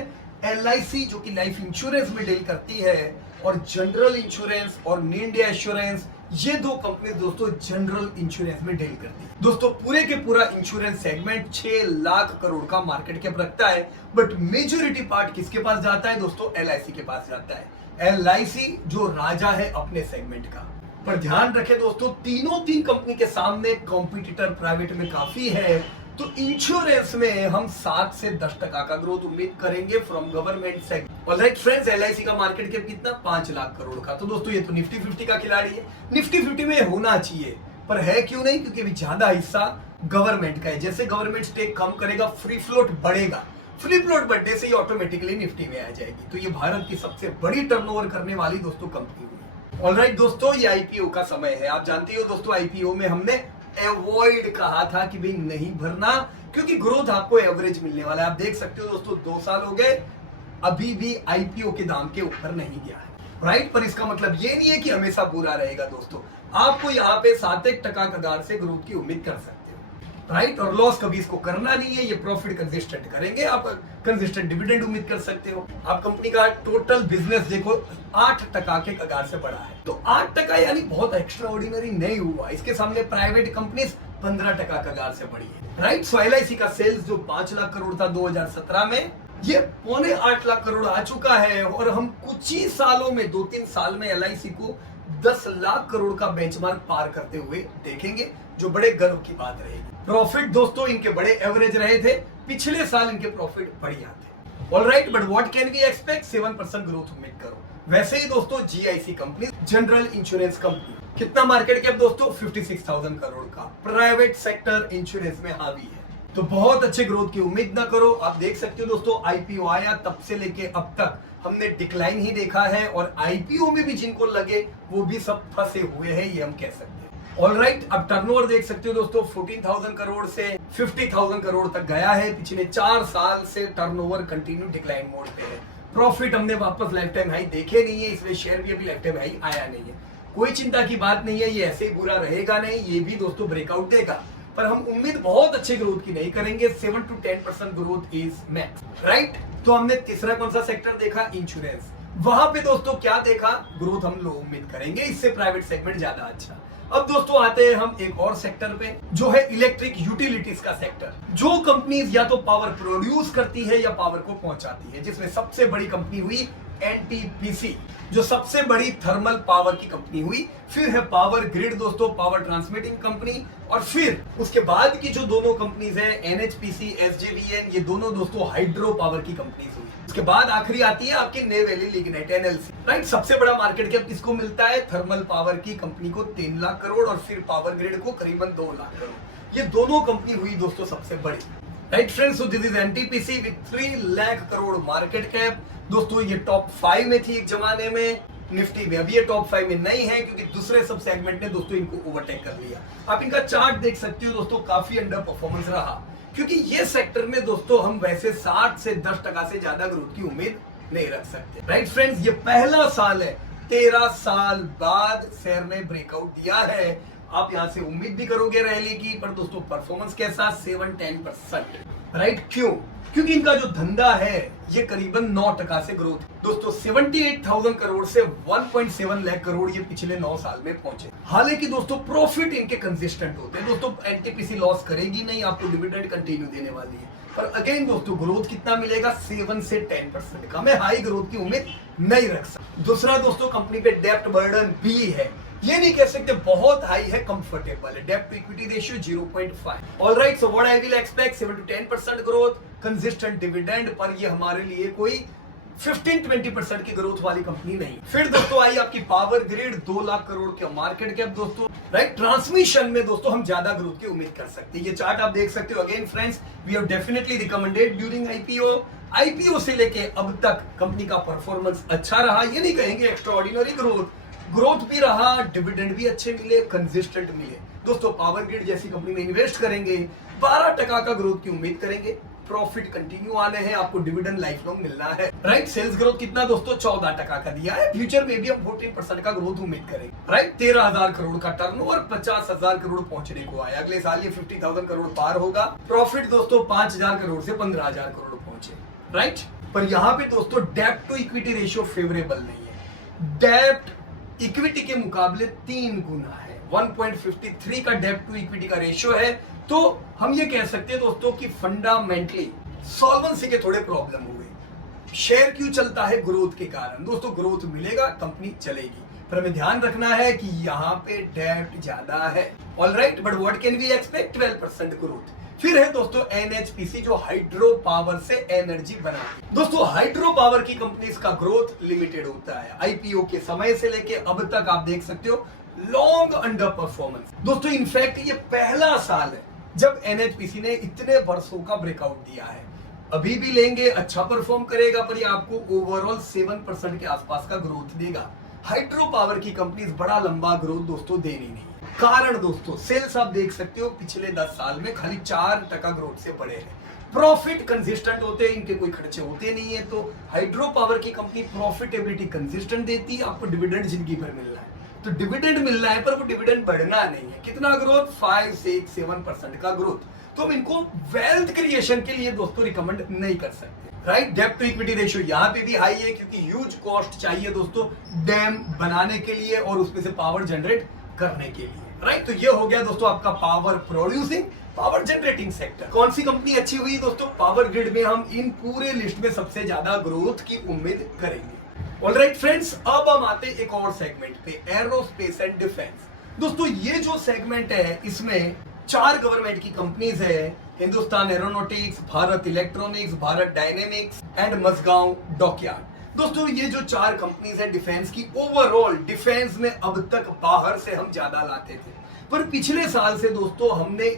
LIC जो कि लाइफ इंश्योरेंस में डील करती है, और जनरल इंश्योरेंस और इंडिया एश्योरेंस, ये 2 कंपनी दोस्तों जनरल इंश्योरेंस में डील करती है। दोस्तों पूरे के पूरा इंश्योरेंस सेगमेंट 6 लाख करोड़ का मार्केट कैप रखता है, बट मेजोरिटी पार्ट किसके पास जाता है दोस्तों? LIC के पास जाता है। LIC जो राजा है अपने सेगमेंट का, पर ध्यान रखें दोस्तों, तीन कंपनी के सामने कॉम्पिटिटर प्राइवेट में काफी है, तो इंश्योरेंस में हम 7 से 10% का ग्रोथ उम्मीद करेंगे from government sector. Alright friends, LIC का मार्केट कैप कितना, 5 लाख करोड़ का। तो दोस्तों ये तो निफ्टी 50 का खिलाड़ी है, निफ्टी 50 में होना चाहिए, पर है क्यों नहीं, क्योंकि अभी ज्यादा हिस्सा गवर्नमेंट का है। जैसे गवर्नमेंट स्टेक कम करेगा, फ्री फ्लोट बढ़ेगा, फ्री फ्लोट बढ़ने से ही ऑटोमेटिकली निफ्टी में आ जाएगी। तो ये भारत की सबसे बड़ी टर्नओवर करने वाली दोस्तों कंपनी हुई। ऑलराइट दोस्तों, ये IPO का समय है। आप जानते हो दोस्तों, IPO में हमने अवॉइड कहा था कि भाई नहीं भरना, क्योंकि ग्रोथ आपको एवरेज मिलने वाला है। आप देख सकते हो दोस्तों, 2 साल हो गए, अभी भी IPO के दाम के ऊपर नहीं गया है, राइट। पर इसका मतलब ये नहीं है कि हमेशा बुरा रहेगा दोस्तों। आपको यहाँ पे 7-1% कगार से ग्रोथ की उम्मीद कर सकते हो, राइट। और लॉस कभी इसको करना नहीं है, ये प्रॉफिट कंसिस्टेंट करेंगे, आप कंसिस्टेंट डिविडेंड उम्मीद कर सकते हो। आप कंपनी का टोटल बिजनेस देखो, 8% के कगार से बढ़ा है, तो 8% यानी बहुत एक्स्ट्रा ऑर्डिनरी नहीं हुआ। इसके सामने प्राइवेट कंपनीज 15% कगार से बढ़ी है, राइट। सो LIC का सेल्स जो 5 लाख करोड़ था 2017 में, ये 7.25 लाख करोड़ आ चुका है। और हम कुछ ही सालों में, 2-3 साल में LIC को 10 लाख करोड़ का बेंचमार्क पार करते हुए देखेंगे, जो बड़े गर्व की बात रहेगी। प्रॉफिट दोस्तों इनके बड़े एवरेज रहे थे, पिछले साल इनके प्रॉफिट बढ़िया थे। Alright, but what can we expect, 7% growth उम्मीद करो। वैसे ही दोस्तों GIC company, general insurance company, कितना मार्केट कैप दोस्तों, 56,000 करोड़ का। प्राइवेट सेक्टर इंश्योरेंस में हावी है, तो बहुत अच्छे ग्रोथ की उम्मीद ना करो। आप देख सकते हो दोस्तों, IPO आया तब से लेके अब तक हमने डिक्लाइन ही देखा है, और IPO में भी जिनको लगे वो भी सब फंसे हुए हैं, ये हम कह सकते हैं। ऑलराइट, अब टर्नओवर देख सकते हो दोस्तों, 14,000 करोड़ से 50,000 करोड़ तक गया है। पिछले 4 साल से टर्नओवर कंटिन्यू डिक्लाइन मोड पे है। प्रॉफिट हमने वापस लाइफ टाइम हाई देखे नहीं है, इसलिए शेयर भी अभी लाइफ टाइम हाई आया नहीं है। कोई चिंता की बात नहीं है, ये ऐसे ही बुरा रहेगा नहीं, ये भी दोस्तों ब्रेकआउट देगा, पर हम उम्मीद बहुत अच्छे ग्रोथ की नहीं करेंगे। 7 to 10% growth is max, right. तो हमने तीसरा कौन सा सेक्टर देखा, इंश्योरेंस। वहां पे दोस्तों क्या देखा, ग्रोथ हम लोग उम्मीद करेंगे, इससे प्राइवेट सेगमेंट ज्यादा अच्छा। अब दोस्तों आते हैं हम एक और सेक्टर पे, जो है इलेक्ट्रिक यूटिलिटीज का सेक्टर। जो कंपनीज या तो पावर प्रोड्यूस करती है या पावर को पहुंचाती है, जिसमें सबसे बड़ी कंपनी हुई NTPC, जो सबसे बड़ी थर्मल पावर की कंपनी हुई। फिर है पावर ग्रिड दोस्तों, पावर ट्रांसमिटिंग कंपनी, और फिर उसके बाद की जो दोनों कंपनीज है NHPC, SJVN, ये दोनों दोस्तों हाइड्रो पावर की कंपनीज हुई। उसके बाद आखिरी आती है आपकी नेवेली लिग्नाइट NLC, राइट। सबसे बड़ा मार्केट कैप किसको मिलता है, थर्मल पावर की कंपनी को 3 लाख करोड़, और फिर पावर ग्रिड को करीबन 2 लाख करोड़। ये दोनों कंपनी हुई दोस्तों सबसे बड़ी, right friends. So this is NTPC with 3 lakh crore market cap. दोस्तों ये टॉप 5 में थी एक जमाने में निफ्टी में, अभी ये टॉप 5 में नहीं है, क्योंकि दूसरे सब सेगमेंट ने दोस्तों इनको ओवरटेक कर लिया। आप इनका चार्ट देख सकते हो दोस्तों, काफी अंडर परफॉर्मेंस रहा, क्योंकि ये सेक्टर में दोस्तों हम वैसे 60 से 10% से ज्यादा ग्रोथ की उम्मीद नहीं रख सकते, राइट फ्रेंड्स। ये पहला साल है, 13 साल बाद शेयर ने ब्रेकआउट दिया है। आप यहां से उम्मीद भी करोगे रैली की, पर दोस्तों परफॉर्मेंस कैसा, 7-10%, राइट। क्यों, क्योंकि इनका जो धंधा है ये करीबन 9% से ग्रोथ। दोस्तों 78,000 करोड़ से 1.7 लाख करोड़ ये पिछले 9 साल में पहुंचे। हालांकि दोस्तों प्रॉफिट इनके कंसिस्टेंट होते हैं। दोस्तों NTPC लॉस करेगी नहीं, आपको डिविडेंड कंटिन्यू देने वाली है, पर अगेन दोस्तों ग्रोथ कितना मिलेगा, 7 से 10% का। मैं हाई ग्रोथ की उम्मीद नहीं रख सकता। दूसरा दोस्तों, कंपनी पे डेप्ट बर्डन भी है, ये नहीं कह सकते बहुत हाई है, कंफर्टेबल है। डेब्ट to equity ratio 0.5। Alright, so what I will expect, 7 to 10% growth, consistent dividend, पर ये हमारे लिए कोई 15-20% की ग्रोथ वाली कंपनी नहीं। फिर दोस्तों आई आपकी पावर ग्रिड, 2 लाख करोड़ का मार्केट कैप दोस्तों, राइट। ट्रांसमिशन में दोस्तों हम ज्यादा ग्रोथ की उम्मीद कर सकते हैं। ये चार्ट आप देख सकते हो। Again friends, we have definitely recommended during IPO से लेके अब तक कंपनी का परफॉर्मेंस अच्छा रहा। ये नहीं कहेंगे एक्स्ट्रा ऑर्डिनरी ग्रोथ भी रहा, डिविडेंड भी अच्छे मिले, कंसिस्टेंट मिले। दोस्तों पावर ग्रिड जैसी कंपनी में इन्वेस्ट करेंगे, 12% का ग्रोथ की उम्मीद करेंगे। प्रॉफिट कंटिन्यू आने हैं, आपको डिविडेंड लाइफ लॉन्ग मिलना है, राइट। सेल्स ग्रोथ कितना दोस्तों, 14% का दिया है। फ्यूचर में भी हम 14% का ग्रोथ उम्मीद करेंगे, राइट। 13,000 करोड़ का टर्नओवर, 50,000 करोड़ पहुंचने को आया। अगले साल ये 50,000 करोड़ पार होगा। प्रॉफिट दोस्तों 5,000 करोड़ से 15,000 करोड़ पहुंचे, राइट। पर यहाँ पे दोस्तों डेब्ट टू इक्विटी रेशियो फेवरेबल नहीं है। डेब्ट इक्विटी के मुकाबले 3 गुना है, 1.53 का डेब्ट टू इक्विटी का रेशियो है। तो हम ये कह सकते हैं दोस्तों कि फंडामेंटली सॉल्वेंसी के थोड़े प्रॉब्लम हुए। शेयर क्यों चलता है, ग्रोथ के कारण। दोस्तों ग्रोथ मिलेगा, कंपनी चलेगी, पर हमें ध्यान रखना है कि यहाँ पे डेब्ट ज्यादा है। Alright, but what can we expect? 12% growth. फिर है दोस्तों एनएचपीसी, जो हाइड्रो पावर से एनर्जी बनाती है। दोस्तों हाइड्रो पावर की कंपनीज का ग्रोथ लिमिटेड होता है। आईपीओ के समय से लेके अब तक आप देख सकते हो लॉन्ग अंडर परफॉर्मेंस। दोस्तों इनफैक्ट ये पहला साल है जब एनएचपीसी ने इतने वर्षों का ब्रेकआउट दिया है। अभी भी लेंगे, अच्छा परफॉर्म करेगा, पर ये आपको ओवरऑल 7% के आसपास का ग्रोथ देगा। हाइड्रो पावर की कंपनीज बड़ा लंबा ग्रोथ दोस्तों देनी नहीं। कारण दोस्तों सेल्स आप देख सकते हो पिछले 10 साल में खाली 4% ग्रोथ से बढ़े हैं। प्रॉफिट कंसिस्टेंट होते हैं, इनके कोई खर्चे होते नहीं है। तो हाइड्रो पावर की कंपनी प्रॉफिटेबिलिटी कंसिस्टेंट देती है, आपको डिविडेंड जिंदगी भर मिल रहा है। तो डिविडेंड मिल रहा है पर वो डिविडेंड बढ़ना नहीं है। कितना ग्रोथ? 5, 6, 7% का ग्रोथ। तो हम इनको वेल्थ क्रिएशन के लिए दोस्तों रिकमेंड नहीं कर सकते। राइट, डेब्ट टू इक्विटी रेशियो यहाँ पे भी हाई है क्योंकि ह्यूज कॉस्ट चाहिए दोस्तों डैम बनाने के लिए और उसमें से पावर जनरेट करने के लिए। राइट, तो ये हो गया दोस्तों आपका power producing, power generating sector. कौन सी कंपनी अच्छी हुई दोस्तों? पावर ग्रिड में हम इन पूरे लिस्ट में सबसे ज्यादा ग्रोथ की उम्मीद करेंगे। ऑलराइट फ्रेंड्स, अब हम आते एक और सेगमेंट पे, एरोस्पेस एंड डिफेंस। दोस्तों ये जो सेगमेंट है इसमें 4 गवर्नमेंट की कंपनीज है, Hindustan Aeronautics, Bharat Electronics, Bharat Dynamics and Mazagon Dockyard. दोस्तों ये जो 4 कंपनीज है डिफेंस की, ओवरऑल डिफेंस में अब तक बाहर से हम ज्यादा लाते थे, पर पिछले साल से दोस्तों हमने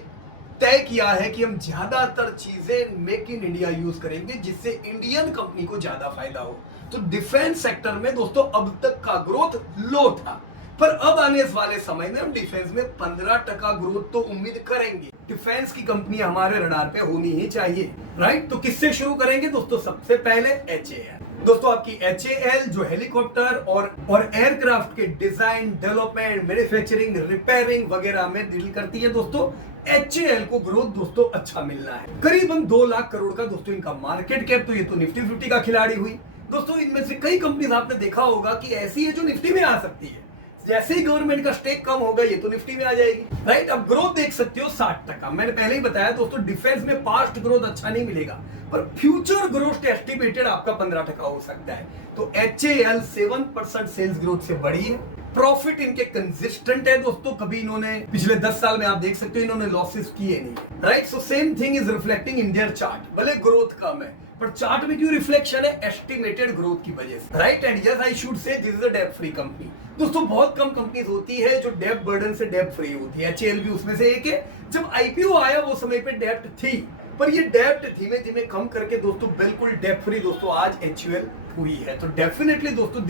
तय किया है कि हम ज्यादातर चीजें मेक इन इंडिया यूज करेंगे जिससे इंडियन कंपनी को ज्यादा फायदा हो। तो डिफेंस सेक्टर में दोस्तों अब तक का ग्रोथ लो था, पर अब आने वाले समय में हम डिफेंस में 15% ग्रोथ तो उम्मीद करेंगे। डिफेंस की कंपनी हमारे रडार पे होनी ही चाहिए। राइट, तो किससे शुरू करेंगे दोस्तों? सबसे पहले HAL। दोस्तों आपकी HAL जो हेलीकॉप्टर और एयरक्राफ्ट के डिजाइन, डेवलपमेंट, मैन्युफैक्चरिंग, रिपेयरिंग वगैरह में डील करती है दोस्तों। HAL को ग्रोथ दोस्तों अच्छा मिलना है, करीबन 2 लाख करोड़ का दोस्तों इनका मार्केट कैप। तो ये तो निफ्टी 50 का खिलाड़ी हुई दोस्तों। इनमें से कई कंपनीज आपने देखा होगा कि ऐसी है जो निफ्टी में आ सकती है। जैसे ही गवर्नमेंट का स्टेक कम होगा ये तो निफ्टी में आ जाएगी। राइट, अब ग्रोथ देख सकते हो 60%। मैंने पहले ही बताया दोस्तों डिफेंस में पास्ट ग्रोथ अच्छा नहीं मिलेगा, पर फ्यूचर ग्रोथ एस्टिमेटेड आपका 15% हो सकता है। तो HAL 7% सेल्स ग्रोथ से बढ़ी है। प्रॉफिट इनके कंसिस्टेंट है दोस्तों, कभी इन्होंने पिछले 10 साल में आप देख सकते हो इन्होंने लॉसेस किए नहीं। Right, so same thing is reflecting in their chart. भले ग्रोथ कम है पर चार्ट में क्यों रिफ्लेक्शन है? एस्टिमेटेड ग्रोथ की वजह से। Right, and yes I should say this is a डेब्ट फ्री कंपनी। दोस्तों बहुत कम कंपनीज होती है जो डेब्ट बर्डन से डेब्ट फ्री होती है। HAL भी उसमें से एक है। जब आईपीओ आया वो समय पे डेब्ट थी, पर ये डेब्ट धीमे धीमे कम करके दोस्तों बिल्कुल डेब्ट फ्री दोस्तों आज HUL हुई है। तो डेफिनेटली दोस्तों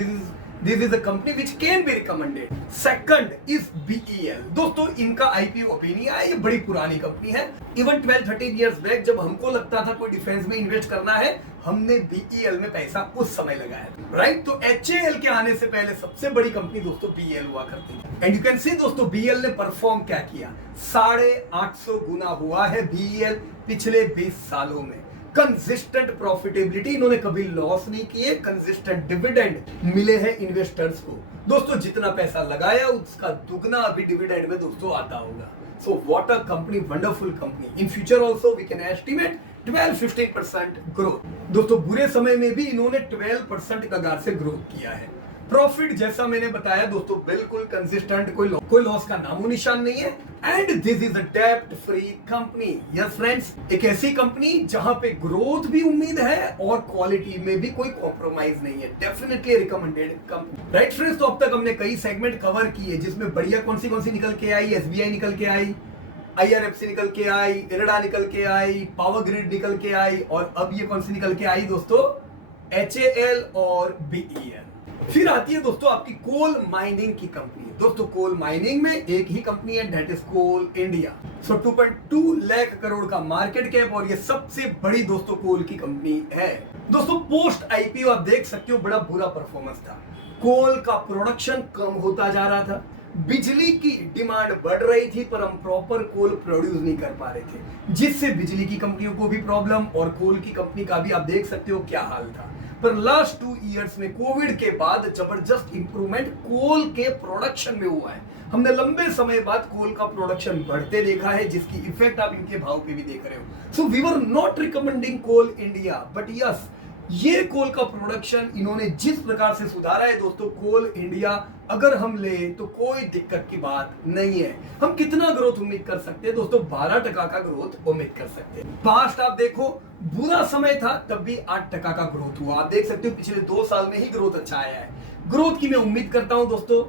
this is a company which can be recommended. Second is BEL। दोस्तों इनका आईपीओ अभी नहीं आया, ये बड़ी पुरानी कंपनी है। इवन 12-13 इयर्स बैक जब हमको लगता था कोई डिफेंस में इन्वेस्ट करना है, हमने BEL में पैसा उस समय लगाया था। राइट, तो HAL के आने से पहले सबसे बड़ी कंपनी दोस्तों BEL हुआ करती है। एंड यू कैन सी दोस्तों BEL ने परफॉर्म क्या किया, 850 गुना हुआ है BEL पिछले 20 सालों में। कंसिस्टेंट प्रॉफिटेबिलिटी, इन्होंने कभी लॉस नहीं किए। कंसिस्टेंट डिविडेंड मिले हैं इन्वेस्टर्स को। दोस्तों जितना पैसा लगाया उसका दुगना अभी डिविडेंड में दोस्तों आता होगा। So what a company, wonderful company. In future also we can estimate 12-15% growth. दोस्तों बुरे समय में भी इन्होंने 12% कगार से ग्रोथ किया है। प्रॉफिट जैसा मैंने बताया दोस्तों बिल्कुल कंसिस्टेंट, कोई लॉस का नामो निशान नहीं है। एंड दिस इज अ डेब्ट फ्री कंपनी। यस फ्रेंड्स, एक ऐसी कंपनी जहां पे ग्रोथ भी उम्मीद है और क्वालिटी में भी कोई कॉम्प्रोमाइज नहीं है। Definitely recommended company. Right friends, तो अब तक हमने कई सेगमेंट कवर किए जिसमें बढ़िया कौन सी निकल के आई, SBI निकल के आई, IRFC निकल के आई, इरडा निकल के आई, पावर ग्रिड निकल के आई, और अब ये कौन सी निकल के आई दोस्तों? HAL और BEL। फिर आती है दोस्तों आपकी कोल माइनिंग की कंपनी। दोस्तों कोल माइनिंग में एक ही कंपनी है, दैट इज कोल इंडिया। सो 2.2 लाख करोड़ का मार्केट कैप और ये सबसे बड़ी दोस्तों कोल की कंपनी है। दोस्तों पोस्ट आईपीओ आप देख सकते हो बड़ा बुरा परफॉर्मेंस था। कोल का प्रोडक्शन कम होता जा रहा था, बिजली की डिमांड बढ़ रही थी, पर हम प्रॉपर कोल प्रोड्यूस नहीं कर पा रहे थे, जिससे बिजली की कंपनियों को भी प्रॉब्लम और कोल की कंपनी का भी आप देख सकते हो क्या हाल था। पर लास्ट 2 इयर्स में कोविड के बाद जबरदस्त इंप्रूवमेंट कोल के प्रोडक्शन में हुआ है। हमने लंबे समय बाद कोल का प्रोडक्शन बढ़ते देखा है, जिसकी इफेक्ट आप इनके भाव पे भी देख रहे हो। So we were not recommending Coal India, but yes ये कोल का प्रोडक्शन इन्होंने जिस प्रकार से सुधारा है दोस्तों, कोल इंडिया अगर हम ले तो कोई दिक्कत की बात नहीं है। हम कितना ग्रोथ उम्मीद कर सकते हैं दोस्तों? 12% का ग्रोथ उम्मीद कर सकते हैं। पास्ट आप देखो, बुरा समय था तब भी 8% का ग्रोथ हुआ। आप देख सकते हो पिछले 2 साल में ही ग्रोथ अच्छा आया है। ग्रोथ की मैं उम्मीद करता हूं दोस्तों।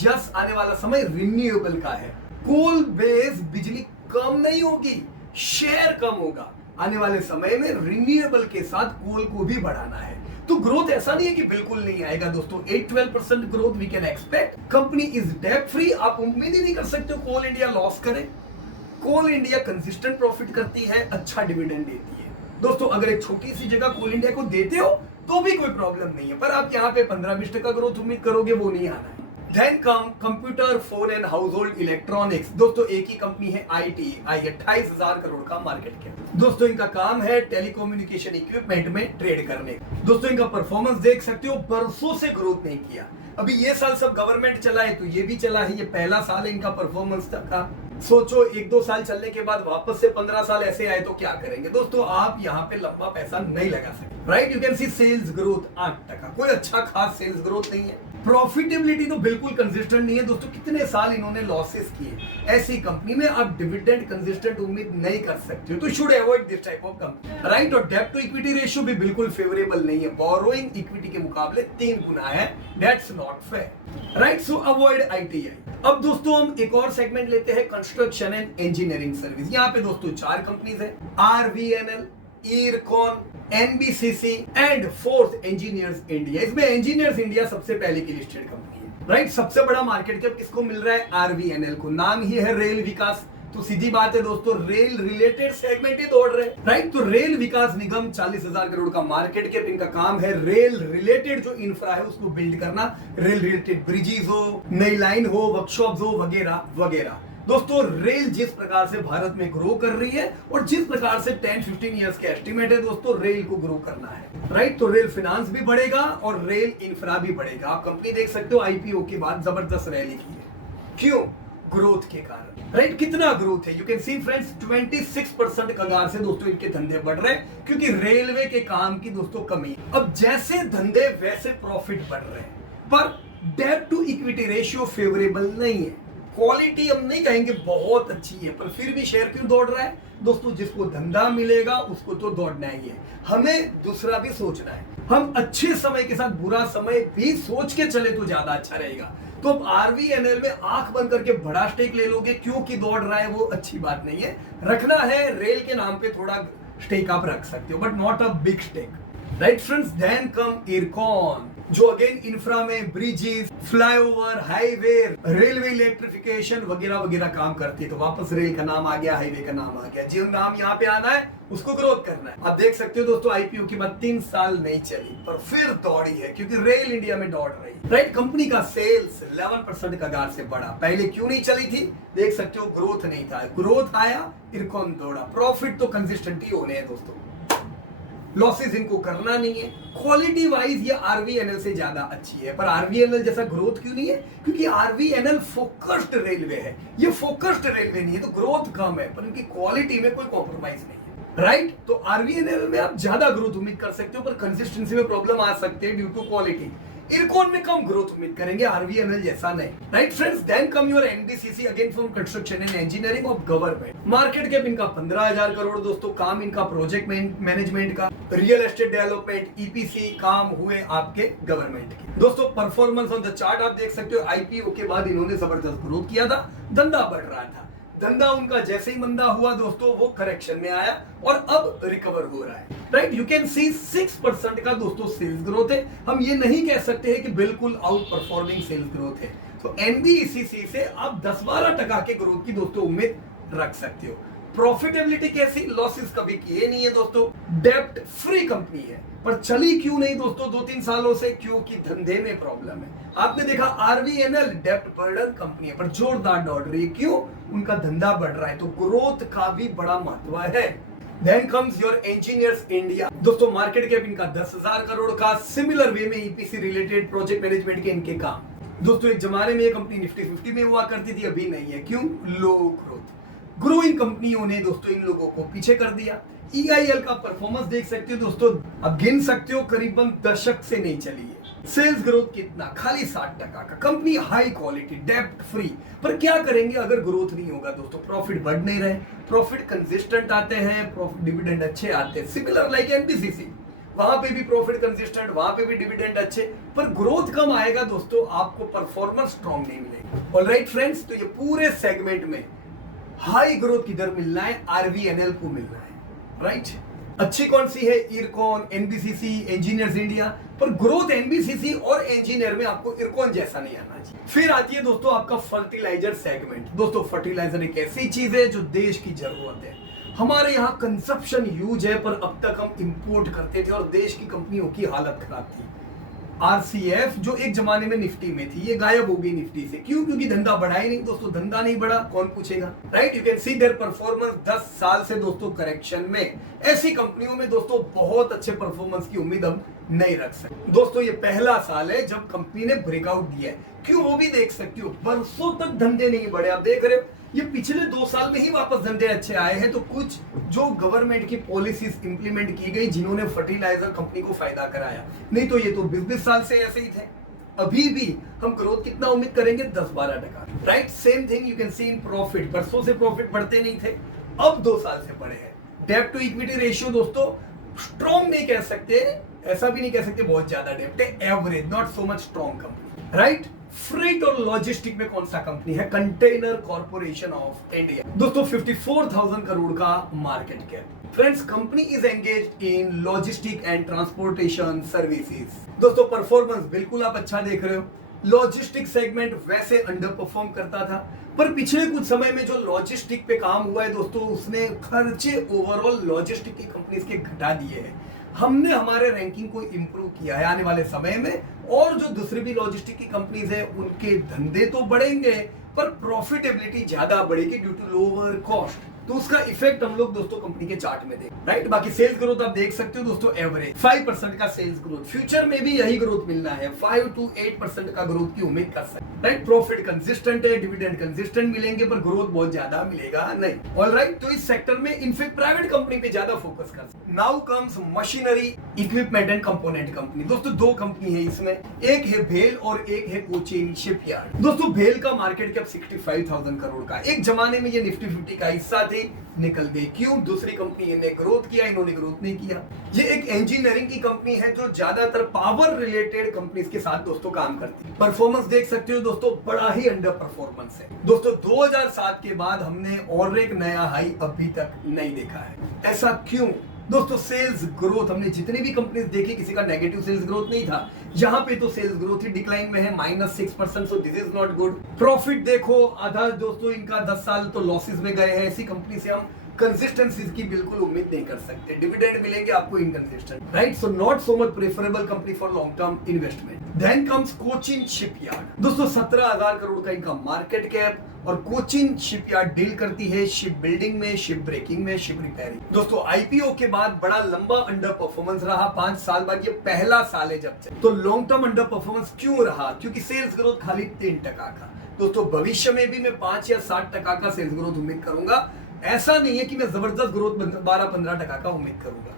यस, आने वाला समय रिन्यूएबल का है। कोल बेस बिजली कम नहीं होगी, शेयर कम होगा। आने वाले समय में रिन्यूएबल के साथ कोल को भी बढ़ाना है। तो ग्रोथ ऐसा नहीं है कि बिल्कुल नहीं आएगा दोस्तों। 8-12% growth we can expect. Company is debt free. आप उम्मीद ही नहीं कर सकते हो कोल इंडिया लॉस करे। कोल इंडिया कंसिस्टेंट प्रॉफिट करती है, अच्छा डिविडेंड देती है दोस्तों। अगर एक छोटी सी जगह कोल इंडिया को देते हो तो भी कोई प्रॉब्लम नहीं है, पर आप यहाँ पे 15-20% ग्रोथ उम्मीद करोगे, वो नहीं आना है। Then come computer, phone and house hold electronics. दोस्तों एक ही कंपनी है ITI, 28,000 करोड़ का मार्केट कैप। दोस्तों इनका काम है टेलीकम्युनिकेशन इक्विपमेंट में ट्रेड करने। दोस्तों इनका परफॉर्मेंस देख सकते हो, बरसों से ग्रोथ नहीं किया। अभी ये साल सब गवर्नमेंट चला है तो ये भी चला है। ये पहला साल है इनका परफॉर्मेंस का। सोचो 1-2 साल चलने के बाद वापस से 15 साल ऐसे आए तो क्या करेंगे दोस्तों? आप यहाँ पे लंबा पैसा नहीं लगा सकते। Right, you can see sales growth 8%, कोई अच्छा खास सेल्स ग्रोथ नहीं है। प्रॉफिटेबिलिटी तो बिल्कुल कंसिस्टेंट नहीं है दोस्तों। कितने साल इन्होंने लॉसेस किए। ऐसी कंपनी में आप डिविडेंड कंसिस्टेंट उम्मीद नहीं कर सकते हो, तो should avoid this type of company. Right, और डेब्ट टू इक्विटी रेशियो भी बिल्कुल फेवरेबल नहीं है। बोरोइंग इक्विटी के मुकाबले 3 गुना है। That's not fair. Right, so avoid ITI। अब दोस्तों हम एक और सेगमेंट लेते हैं, कंस्ट्रक्शन एंड इंजीनियरिंग सर्विस। यहाँ पे दोस्तों 4 कंपनीज है, RVNL, IRCON, NBCC and fourth engineers India. इसमें इंजीनियर्स इंडिया सबसे पहले की लिस्टेड कंपनी है। राइट, सबसे बड़ा मार्केट कैप किसको मिल रहा है? RVNL को। नाम ही है रेल विकास, तो सीधी बात है दोस्तों, रेल रिलेटेड सेगमेंट ही दौड़ रहे हैं। राइट, तो रेल विकास निगम 40,000 करोड़ का मार्केट कैप। इनका काम है रेल रिलेटेड जो इंफ्रा है उसको बिल्ड करना। रेल रिलेटेड ब्रिजेस हो, नई लाइन हो, वर्कशॉप हो, वगैरह वगैरह। दोस्तों रेल जिस प्रकार से भारत में ग्रो कर रही है और जिस प्रकार से 10-15 इयर्स के एस्टिमेट है दोस्तों, रेल को ग्रो करना है। राइट, तो रेल फाइनेंस भी बढ़ेगा और रेल इंफ्रा भी बढ़ेगा। आप कंपनी देख सकते हो IPO के बाद जबरदस्त रैली की है। क्यों? ग्रोथ के कारण। राइट, कितना ग्रोथ है? यू कैन सी फ्रेंड्स, 26% कगार से दोस्तों इनके धंधे बढ़ रहे हैं, क्योंकि रेलवे के काम की दोस्तों कमी है। अब जैसे धंधे वैसे प्रॉफिट बढ़ रहे हैं, पर debt to equity ratio favourable नहीं है। क्वालिटी हम नहीं कहेंगे बहुत अच्छी है, पर फिर भी शेयर क्यों दौड़ रहा है दोस्तों? जिसको धंधा मिलेगा उसको तो दौड़ना ही है। हमें दूसरा भी सोचना है। हम अच्छे समय के साथ बुरा समय भी सोच के चले तो ज्यादा अच्छा रहेगा। तो अब RVNL में आंख बंद करके बड़ा स्टेक ले लोगे क्योंकि दौड़ रहा है, वो अच्छी बात नहीं है। रखना है रेल के नाम पे थोड़ा स्टेक आप रख सकते हो, but not a big stake. Right friends, then come Ircon, जो अगेन इंफ्रा में bridges, flyover, highway, railway electrification वगैरह वगैरह काम करती है। तो वापस रेल का नाम आ गया, हाईवे का नाम आ गया। जो नाम यहाँ पे आना है उसको ग्रोथ करना है। आप देख सकते हो दोस्तों IPO के बाद 3 साल नहीं चली, पर फिर दौड़ी है क्योंकि रेल इंडिया में दौड़ रही है। राइट, कंपनी का सेल्स 11% कगार से बढ़ा। पहले क्यों नहीं चली थी? देख सकते हो, ग्रोथ नहीं था। ग्रोथ आया, इरकॉन दौड़ा। प्रॉफिट तो कंसिस्टेंट ही होने हैं दोस्तों, लॉसेस इनको करना नहीं है। क्वालिटी वाइज ये RVNL से ज्यादा अच्छी है, पर RVNL जैसा ग्रोथ क्यों नहीं है? क्योंकि RVNL फोकस्ड रेलवे है, ये फोकस्ड रेलवे नहीं है, तो ग्रोथ कम है, पर इनकी क्वालिटी में कोई कॉम्प्रोमाइज नहीं है। राइट, तो RVNL में आप ज्यादा ग्रोथ उम्मीद कर सकते हो, पर कंसिस्टेंसी में प्रॉब्लम आ सकते हैं ड्यू टू क्वालिटी। इरकॉन में कम ग्रोथ उम्मीद करेंगे, RVNL जैसा नहीं। Right friends, then come your NBCC, again from construction and engineering of government. Market cap इनका 15,000 करोड़ दोस्तों। काम इनका प्रोजेक्ट मैनेजमेंट का, रियल एस्टेट डेवलपमेंट, EPC काम हुए आपके गवर्नमेंट के। दोस्तों परफॉर्मेंस ऑन द चार्ट आप देख सकते हो। IPO के बाद इन्होंने जबरदस्त ग्रोथ किया था, धंधा बढ़ रहा था। धंधा उनका जैसे ही मंदा हुआ दोस्तों, वो करेक्शन में आया और अब रिकवर हो रहा है। राइट, यू कैन सी 6% का दोस्तों सेल्स ग्रोथ है। हम ये नहीं कह सकते हैं कि बिल्कुल आउट परफॉर्मिंग सेल्स ग्रोथ है। तो NBCC से आप 10-12% के ग्रोथ की दोस्तों उम्मीद रख सकते हो। प्रॉफिटेबिलिटी कैसी? लॉसेस कभी किए नहीं है दोस्तों। डेब्ट फ्री कंपनी है, पर चली क्यों नहीं दोस्तों 2-3 सालों से? क्योंकि धंधे में प्रॉब्लम है। आपने देखा RVNL डेब्ट बर्डन कंपनी है, पर जोरदार दौड़ रही है। क्यों? उनका धंधा बढ़ रहा है, तो ग्रोथ का भी बड़ा महत्व है। Then comes your Engineers India. दोस्तों मार्केट कैप इनका 10,000 करोड़ का। सिमिलर वे में EPC रिलेटेड प्रोजेक्ट मैनेजमेंट के इनके काम। दोस्तों एक जमाने में ये कंपनी निफ्टी 50 में हुआ करती थी, अभी नहीं है। क्यों? लो ग्रोथ। ग्रोइंग कंपनियों ने दोस्तों इन लोगों को पीछे कर दिया। EIL का परफॉर्मेंस देख सकते हो दोस्तों, अब गिन सकते हो करीबन दशक से नहीं चली है। सेल्स ग्रोथ कितना, खाली 60% का। कंपनी हाई क्वालिटी, डेब्ट फ्री। पर क्या करेंगे अगर ग्रोथ नहीं होगा दोस्तों, प्रॉफिट बढ़ नहीं रहे, प्रॉफिट कंसिस्टेंट आते हैं, प्रॉफिट डिविडेंड अच्छे आते हैं। सिमिलर लाइक एनबीसीसी, वहां पे भी प्रॉफिट कंसिस्टेंट, वहां पे भी डिविडेंड अच्छे, पर ग्रोथ कम आएगा दोस्तों, आपको परफॉर्मेंस स्ट्रॉन्ग नहीं मिलेगा। ऑलराइट फ्रेंड्स, तो ये पूरे सेगमेंट में हाई ग्रोथ किधर मिलना है, आरवीएनएल को मिलना है, राइट। अच्छी कौन सी है, इरकॉन, एनबीसीसी, इंजीनियर्स इंडिया, पर ग्रोथ एनबीसीसी और इंजीनियर में आपको इरकॉन जैसा नहीं आना चाहिए। फिर आती है दोस्तों आपका फर्टिलाइजर सेगमेंट। दोस्तों फर्टिलाइजर एक ऐसी चीज है जो देश की जरूरत है। हमारे यहाँ कंजप्शन ह्यूज है, पर अब तक हम इंपोर्ट करते थे और देश की कंपनियों की हालत खराब थी। आरसीएफ जो एक जमाने में निफ्टी में थी, ये गायब हो गई निफ्टी से। क्यों? क्योंकि धंधा बढ़ा ही नहीं दोस्तों। धंधा नहीं बढ़ा, कौन पूछेगा, right. You can C their performance 10 साल से दोस्तों करेक्शन में। ऐसी कंपनियों में दोस्तों बहुत अच्छे परफॉर्मेंस की उम्मीद हम नहीं रख सकते। दोस्तों ये पहला साल है जब कंपनी ने ब्रेकआउट दिया है। क्यों? वो भी देख सकते हो, बरसों तक धंधे नहीं बढ़े। आप देख रहे हो ये पिछले 2 साल में ही वापस धंधे अच्छे आए हैं। तो कुछ जो गवर्नमेंट की पॉलिसीज इंप्लीमेंट की गई जिन्होंने फर्टिलाइजर कंपनी को फायदा कराया, नहीं तो ये तो 20-20 साल से ऐसे ही थे। अभी भी हम ग्रोथ कितना उम्मीद करेंगे, 10-12%, right. Same thing you can C in profit. बरसों से प्रॉफिट बढ़ते नहीं थे, अब 2 साल से बढ़े हैं। डेब्ट टू इक्विटी रेशियो दोस्तों स्ट्रॉन्ग नहीं कह सकते, ऐसा भी नहीं कह सकते बहुत ज्यादा डेब्ट है, average, not so much strong company, right. Freight और लॉजिस्टिक में कौन सा कंपनी है, कंटेनर कॉर्पोरेशन ऑफ इंडिया। दोस्तों 54,000 करोड़ का market cap. Friends company is engaged in logistic and transportation services. दोस्तों परफॉर्मेंस बिल्कुल आप अच्छा देख रहे हो। लॉजिस्टिक सेगमेंट वैसे अंडर परफॉर्म करता था, पर पिछले कुछ समय में जो लॉजिस्टिक पे काम हुआ है दोस्तों, उसने खर्चे ओवरऑल लॉजिस्टिक की कंपनीज के घटा दिए हैं। हमने हमारे रैंकिंग को इंप्रूव किया है आने वाले समय में, और जो दूसरी भी लॉजिस्टिक की कंपनीज है उनके धंधे तो बढ़ेंगे, पर प्रॉफिटेबिलिटी ज्यादा बढ़ेगी ड्यू टू लोअर कॉस्ट। तो उसका इफेक्ट हम लोग दोस्तों कंपनी के चार्ट में देख, राइट। बाकी सेल्स ग्रोथ आप देख सकते हो दोस्तों, एवरेज 5% का सेल्स ग्रोथ। फ्यूचर में भी यही ग्रोथ मिलना है, 5 to 8% का ग्रोथ की उम्मीद कर सकते हैं, राइट। प्रॉफिट कंसिस्टेंट है, डिविडेंड कंसिस्टेंट मिलेंगे, पर ग्रोथ बहुत ज्यादा मिलेगा नहीं। ऑलराइट, तो इस सेक्टर में इनफैक्ट प्राइवेट कंपनी पे ज्यादा फोकस कर सकते। Now comes machinery equipment and component company. दोस्तों 2 कंपनी है इसमें, एक है भेल और एक है कोचिन शिपयार्ड। दोस्तों भेल का मार्केट कैप 65,000 करोड़ का, एक जमाने में ये निफ्टी 50 का हिस्सा थी, निकल गई। क्यों? दूसरी कंपनी ने ग्रोथ किया, इन्होंने ग्रोथ नहीं किया। ये एक इंजीनियरिंग की कंपनी है जो ज्यादातर पावर रिलेटेड कंपनीज के साथ दोस्तों काम करती है। परफॉर्मेंस देख सकते हो दोस्तों, बड़ा ही अंडर परफॉर्मेंस है दोस्तों। 2007 के बाद हमने और एक नया हाई अभी तक नहीं देखा है। ऐसा क्यों? दोस्तों सेल्स ग्रोथ हमने जितनी भी कंपनीज देखी, किसी का नेगेटिव सेल्स ग्रोथ नहीं था। यहाँ पे तो सेल्स ग्रोथ ही डिक्लाइन में है, -6%, so this is not good. Profit देखो, आधा दोस्तों इनका 10 साल तो लॉसेस में गए हैं। ऐसी कंपनी से हम कंसिस्टेंसी की बिल्कुल उम्मीद नहीं कर सकते। डिविडेंड मिलेंगे आपको inconsistent, right. So not so much preferable company for long term investment. Then comes Cochin Shipyard. दोस्तों 17,000 करोड़ का इनका मार्केट कैप, और कोचिन शिपयार्ड डील करती है शिप बिल्डिंग में, शिप ब्रेकिंग में, शिप रिपेयरिंग। दोस्तों आईपीओ के बाद बड़ा लंबा अंडर परफॉर्मेंस रहा, 5 साल बाद ये पहला साल है जब से। तो लॉन्ग टर्म अंडर परफॉर्मेंस क्यों रहा? क्योंकि सेल्स ग्रोथ खाली 3% का। दोस्तों भविष्य में भी मैं 5 या 7% का सेल्स ग्रोथ उम्मीद करूंगा। ऐसा नहीं है कि मैं जबरदस्त ग्रोथ 12-15% का उम्मीद करूंगा,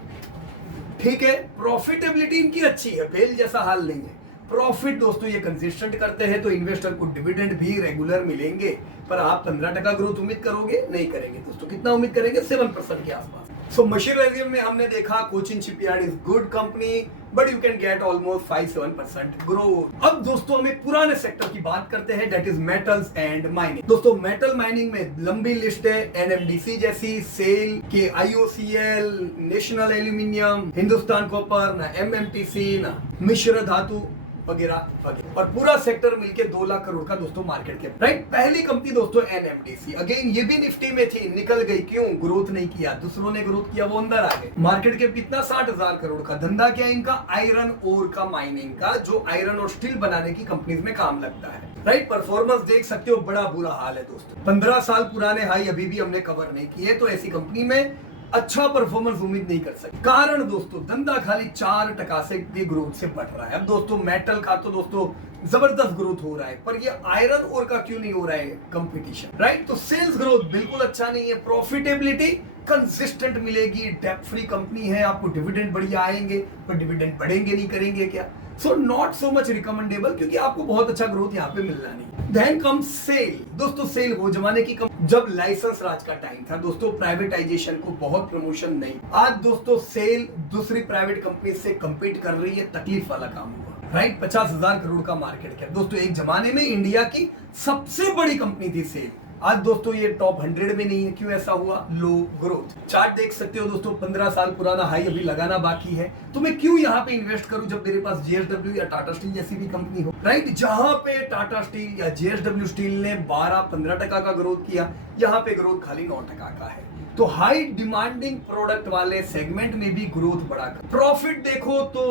ठीक है। प्रॉफिटेबिलिटी इनकी अच्छी है, बेल जैसा हाल नहीं है। प्रॉफिट दोस्तों ये कंसिस्टेंट करते हैं, तो इन्वेस्टर को डिविडेंड भी रेगुलर मिलेंगे। पर आप 15% ग्रोथ उम्मीद करोगे? नहीं करेंगे दोस्तों। कितना उम्मीद करेंगे? 7% के आसपास। सो मशीनरी में हमने देखा Cochin shipyard is good company, but you can get almost 5-7% growth. अब दोस्तों हमें पुराने सेक्टर की बात करते हैं, that is metals and mining. दोस्तों मेटल माइनिंग में लंबी लिस्ट है, एनएमडीसी जैसी, सेल के, IOCL, national aluminium, Hindustan copper, ना एमएमटीसी, ना मिश्र धातु वगैरह वगैरह, और पूरा सेक्टर मिलके 2 लाख करोड़ का दोस्तों मार्केट कैप, राइट। पहली कंपनी दोस्तों एनएमडीसी, अगेन ये भी निफ्टी में थी, निकल गई। क्यों? ग्रोथ नहीं किया, दूसरों ने ग्रोथ किया, वो अंदर आ गए। मार्केट कैप कितना? 60,000 करोड़ का। धंधा क्या है इनका? आयरन ओर का, माइनिंग का, जो आयरन और स्टील बनाने की कंपनीज में काम लगता है, राइट। परफॉर्मेंस देख सकते हो, बड़ा बुरा हाल है दोस्तों। 15 साल पुराने हाई अभी भी हमने कवर नहीं किए, तो ऐसी कंपनी में अच्छा परफॉर्मेंस उम्मीद नहीं कर सकते। कारण दोस्तों धंधा खाली 4% से की ग्रोथ से बढ़ रहा है। अब दोस्तों मेटल का तो दोस्तों जबरदस्त ग्रोथ हो रहा है, पर ये आयरन ओर का क्यों नहीं हो रहा है? Competition, right. तो सेल्स ग्रोथ बिल्कुल अच्छा नहीं है, प्रॉफिटेबिलिटी कंसिस्टेंट मिलेगी, डेब्ट फ्री कंपनी है, आपको डिविडेंड बढ़िया आएंगे, पर डिविडेंड बढ़ेंगे नहीं करेंगे क्या? So not so much recommendable, क्योंकि आपको बहुत अच्छा ग्रोथ यहाँ पे मिलना नहीं। Then come SAIL. दोस्तों सेल वो जमाने की जब लाइसेंस राज का टाइम था दोस्तों, प्राइवेटाइजेशन को बहुत प्रमोशन नहीं। आज दोस्तों सेल दूसरी प्राइवेट कंपनी से कंपीट कर रही है, तकलीफ वाला काम हुआ, राइट? 50,000 करोड़ का मार्केट कैप दोस्तों, एक जमाने में इंडिया की सबसे बड़ी कंपनी थी सेल। आज दोस्तों ये टॉप 100 में नहीं है। क्यों ऐसा हुआ? लो ग्रोथ। चार्ट देख सकते हो दोस्तों, 15 साल पुराना हाई अभी लगाना बाकी है। तो मैं क्यों यहाँ पे इन्वेस्ट करूं जब मेरे पास JSW या टाटा स्टील जैसी भी कंपनी हो, राइट? जहां पे टाटा स्टील या JSW स्टील ने 12-15% का ग्रोथ किया, यहाँ पे ग्रोथ खाली 9% का है। तो हाई डिमांडिंग प्रोडक्ट वाले सेगमेंट में भी ग्रोथ बढ़ा। प्रॉफिट देखो तो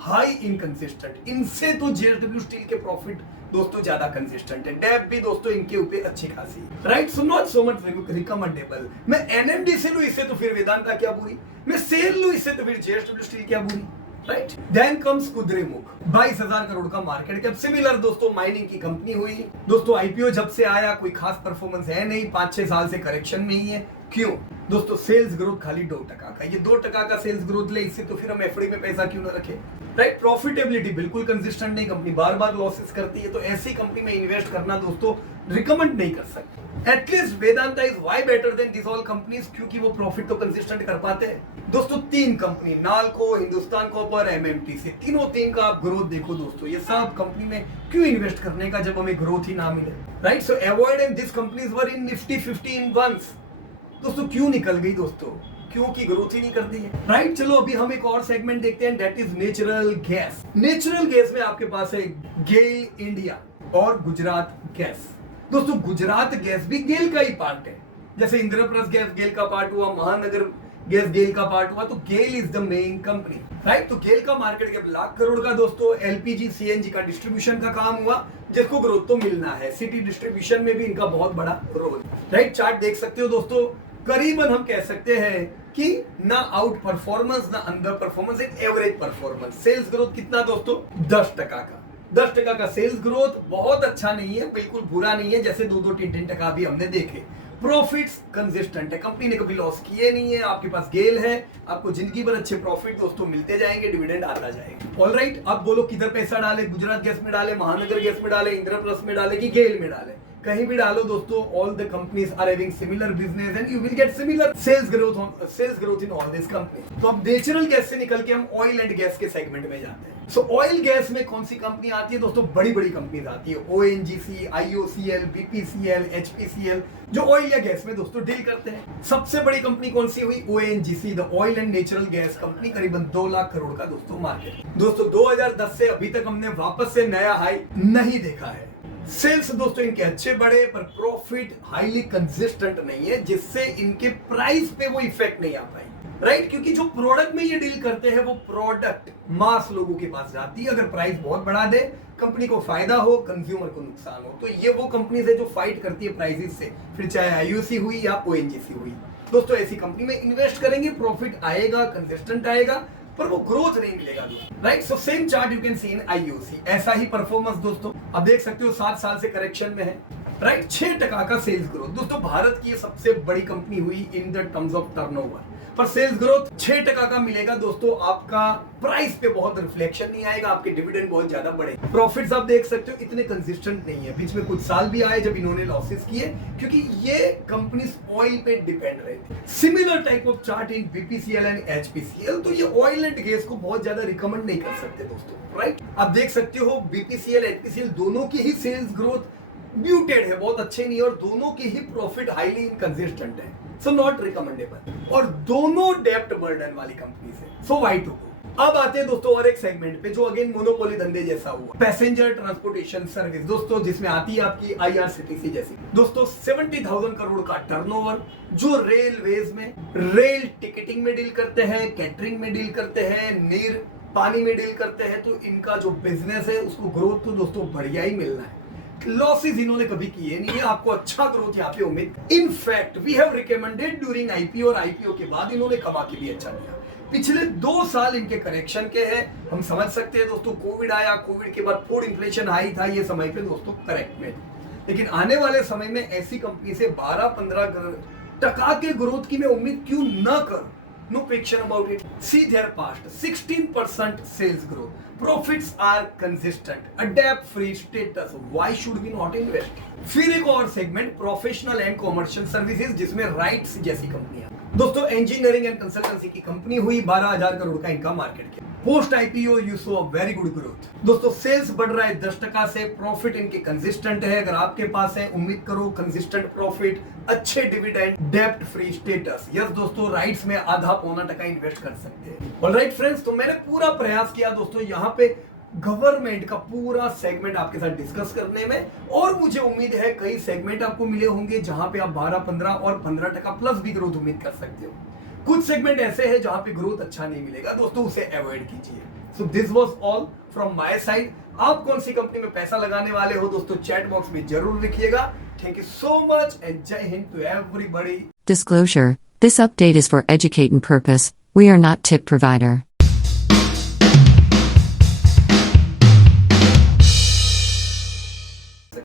हाई इनकंसिस्टेंट, इनसे तो JSW स्टील के प्रॉफिट दोस्तों ज्यादा कंसिस्टेंट है। डेप भी दोस्तों इनके ऊपर अच्छी खासी, right? So not so much recommendable. मैं NMD से लूं इससे तो फिर वेदांता क्या बुरी, मैं सेल लूं इससे तो फिर JSW स्टील क्या बुरी, right? Then comes Kudremukh, 22,000 crore का मार्केट कैप। सिमिलर दोस्तों माइनिंग की कंपनी हुई दोस्तों, IPO जब से आया कोई खास परफॉर्मेंस है नहीं, 5-6 साल से करेक्शन में ही है। क्यों दोस्तों? सेल्स ग्रोथ खाली 2% का। ये 2% का सेल्स ग्रोथ ले, इससे तो फिर हम एफडी में पैसा क्यों ना रखे, राइट? प्रॉफिटेबिलिटी बिल्कुल कंसिस्टेंट नहीं, कंपनी बार बार लॉसेस करती है, तो ऐसी कंपनी में इन्वेस्ट करना दोस्तों रिकमेंड नहीं कर सकते। At least Vedanta is way better than this all companies, क्योंकि वो प्रॉफिट तो कंसिस्टेंट कर पाते हैं। दोस्तों 3 company, NALCO, Hindustan copper, MMTC, तीन का आप ग्रोथ देखो दोस्तों। ये सब कंपनी में क्यों इन्वेस्ट करने का जब हमें ग्रोथ ही ना मिले, right? So avoid, and this companies were in Nifty 50 in once. दोस्तों क्यों निकल गई दोस्तों? क्योंकि ग्रोथ ही नहीं करती है, राइट? चलो अभी हम एक और सेगमेंट देखते हैं, that is natural gas. Natural gas में आपके पास है गेल इंडिया और गुजरात गैस। दोस्तों गुजरात गैस भी गेल का ही पार्ट है, जैसे इंद्रप्रस्थ गैस गेल का पार्ट हुआ, महानगर गैस गेल का पार्ट हुआ, तो GAIL is the main company, right? तो गेल का मार्केट कैप लाख करोड़ का दोस्तों। LPG CNG का डिस्ट्रीब्यूशन का काम हुआ, जिसको ग्रोथ तो मिलना है। सिटी डिस्ट्रीब्यूशन में भी इनका बहुत बड़ा रोल, राइट? चार्ट देख सकते हो दोस्तों, करीबन हम कह सकते हैं कि ना आउट परफॉर्मेंस ना अंडर परफॉर्मेंस, एक एवरेज परफॉर्मेंस। सेल्स ग्रोथ कितना दोस्तों? 10% का। 10% का सेल्स ग्रोथ बहुत अच्छा नहीं है, बिल्कुल बुरा नहीं है, जैसे 2-3% भी हमने देखे। प्रॉफिट्स कंसिस्टेंट है, कंपनी ने कभी लॉस किए नहीं है। आपके पास गेल है, आपको जिंदगी भर अच्छे प्रॉफिट दोस्तों मिलते जाएंगे, डिविडेंड आता जाएगा। ऑलराइट, अब बोलो किधर पैसा डाले? गुजरात गैस में डाले, महानगर गैस में डाले, इंद्रप्रस्थ में डाले कि गेल में डाले? कहीं भी डालो दोस्तों, all the companies are having similar business and you will get similar sales growth in all this company. तो अब नेचुरल गैस से निकल के हम ऑयल एंड गैस के सेगमेंट में जाते हैं। सो ऑयल गैस में कौन सी कंपनी आती है दोस्तों? बड़ी बड़ी कंपनीज आती है, ONGC, IOCL, BPCL, HPCL, जो ऑयल या गैस में दोस्तों डील करते हैं। सबसे बड़ी कंपनी कौन सी हुई? ONGC, the oil and natural gas company, करीबन 2 लाख करोड़ का दोस्तों मार्केट। दोस्तों 2010 से अभी तक हमने वापस से नया हाई नहीं देखा है। सेल्स दोस्तों इनके अच्छे बढ़े, पर प्रॉफिट हाईली कंसिस्टेंट नहीं है, जिससे इनके प्राइस पे वो इफेक्ट नहीं आ पाई, राइट? क्योंकि जो प्रोडक्ट में ये डील करते हैं वो प्रोडक्ट मास लोगों के पास जाती है। अगर प्राइस बहुत बढ़ा दे, कंपनी को फायदा हो, कंज्यूमर को नुकसान हो, तो ये वो कंपनी है जो फाइट करती है प्राइसेस से, फिर चाहे IOC हुई या ONGC हुई। दोस्तों ऐसी कंपनी में इन्वेस्ट करेंगे, प्रॉफिट आएगा, कंसिस्टेंट आएगा, पर वो ग्रोथ नहीं मिलेगा दोस्तों, right? So same chart you can C in IOC, ऐसा ही परफॉर्मेंस दोस्तों अब देख सकते हो, 7 साल से करेक्शन में है, राइट? 6% का सेल्स ग्रोथ। दोस्तों भारत की सबसे बड़ी कंपनी हुई in the terms of turnover, पर सेल्स ग्रोथ 6% का मिलेगा दोस्तों। आपका प्राइस पे बहुत रिफ्लेक्शन नहीं आएगा, आपके डिविडेंड बहुत ज्यादा बढ़े। प्रॉफिट्स आप देख सकते हो इतने कंसिस्टेंट नहीं है, बीच में कुछ साल भी आए जब इन्होंने लॉसेस किए, क्योंकि ये कंपनीज ऑयल पे डिपेंड रहे थे। Similar type of chart in BPCL and HPCL, तो ये ऑयल एंड गैस को बहुत ज्यादा रिकमेंड नहीं कर सकते दोस्तों, राइट? आप देख सकते हो BPCL, HPCL दोनों की ही सेल्स ग्रोथ म्यूटेड है, बहुत अच्छे नहीं है, और दोनों की ही प्रॉफिट हाईली इनकंसिस्टेंट है, सो नॉट रिकमेंडेबल, और दोनों डेब्ट बर्डन वाली कंपनीज है, सो वाई टू गो। अब आते हैं दोस्तों और एक सेगमेंट पे जो अगेन मोनोपोली धंधे जैसा हुआ, पैसेंजर ट्रांसपोर्टेशन सर्विस दोस्तों, जिसमें आती है आपकी IRCTC जैसी। दोस्तों 70,000 करोड़ का टर्नओवर, जो रेलवेज में रेल टिकटिंग में डील करते हैं, कैटरिंग में डील करते हैं, नीर पानी में डील करते हैं, तो इनका जो बिजनेस है उसको ग्रोथ तो दोस्तों बढ़िया ही मिलना है। लॉसेस इन्होंने कभी किए नहीं है, आपको अच्छा ग्रोथ यहाँ पे उम्मीद। In fact we have recommended during IPO, और IPO के बाद इन्होंने कमा के भी अच्छा दिया। पिछले 2 साल इनके करेक्शन के हैं, हम समझ सकते हैं दोस्तों, कोविड आया, कोविड के बाद फूड इन्फ्लेशन हाई था, ये समय पे दोस्तों करेक्ट में, लेकिन आने वाले समय में ऐसी कंपनी से 12-15 टका के ग्रोथ की मैं उम्मीद क्यों ना करूं? No question about it. See their past. 16% sales growth. Profits are consistent. Adapt free status. Why should we not invest? फिर एक और segment professional and commercial services जिसमें राइट्स जैसी कंपनियां। दोस्तों इंजीनियरिंग एंड कंसल्टेंसी की कंपनी हुई 12,000 करोड़ का इनका मार्केट किया। Post IPO you so a very good growth. दोस्तों सेल्स बढ़ रहा है 10% से, प्रॉफिट इनके कंसिस्टेंट है। अगर आपके पास है उम्मीद करो कंसिस्टेंट प्रॉफिट, अच्छे डिविडेंड, डेब्ट फ्री स्टेटस। यस दोस्तों राइट्स में आधा पौना टका इन्वेस्ट कर सकते हैं। ऑलराइट फ्रेंड्स, तो मैंने पूरा प्रयास किया दोस्तों यहाँ पे गवर्नमेंट का पूरा सेगमेंट आपके साथ डिस्कस करने में, और मुझे उम्मीद है कई सेगमेंट आपको मिले होंगे जहां पे आप 12, 15 और 15% प्लस भी ग्रोथ उम्मीद कर सकते हो। कुछ सेगमेंट ऐसे हैं जहां पे ग्रोथ अच्छा नहीं मिलेगा दोस्तों, उसे अवॉइड कीजिए। So this was all from my side. आप कौन सी कंपनी में पैसा लगाने वाले हो दोस्तों चैट बॉक्स में जरूर लिखिएगा। Thank you so much and जय हिंद to everybody. Disclosure: This update is for educating purpose. We are not tip provider.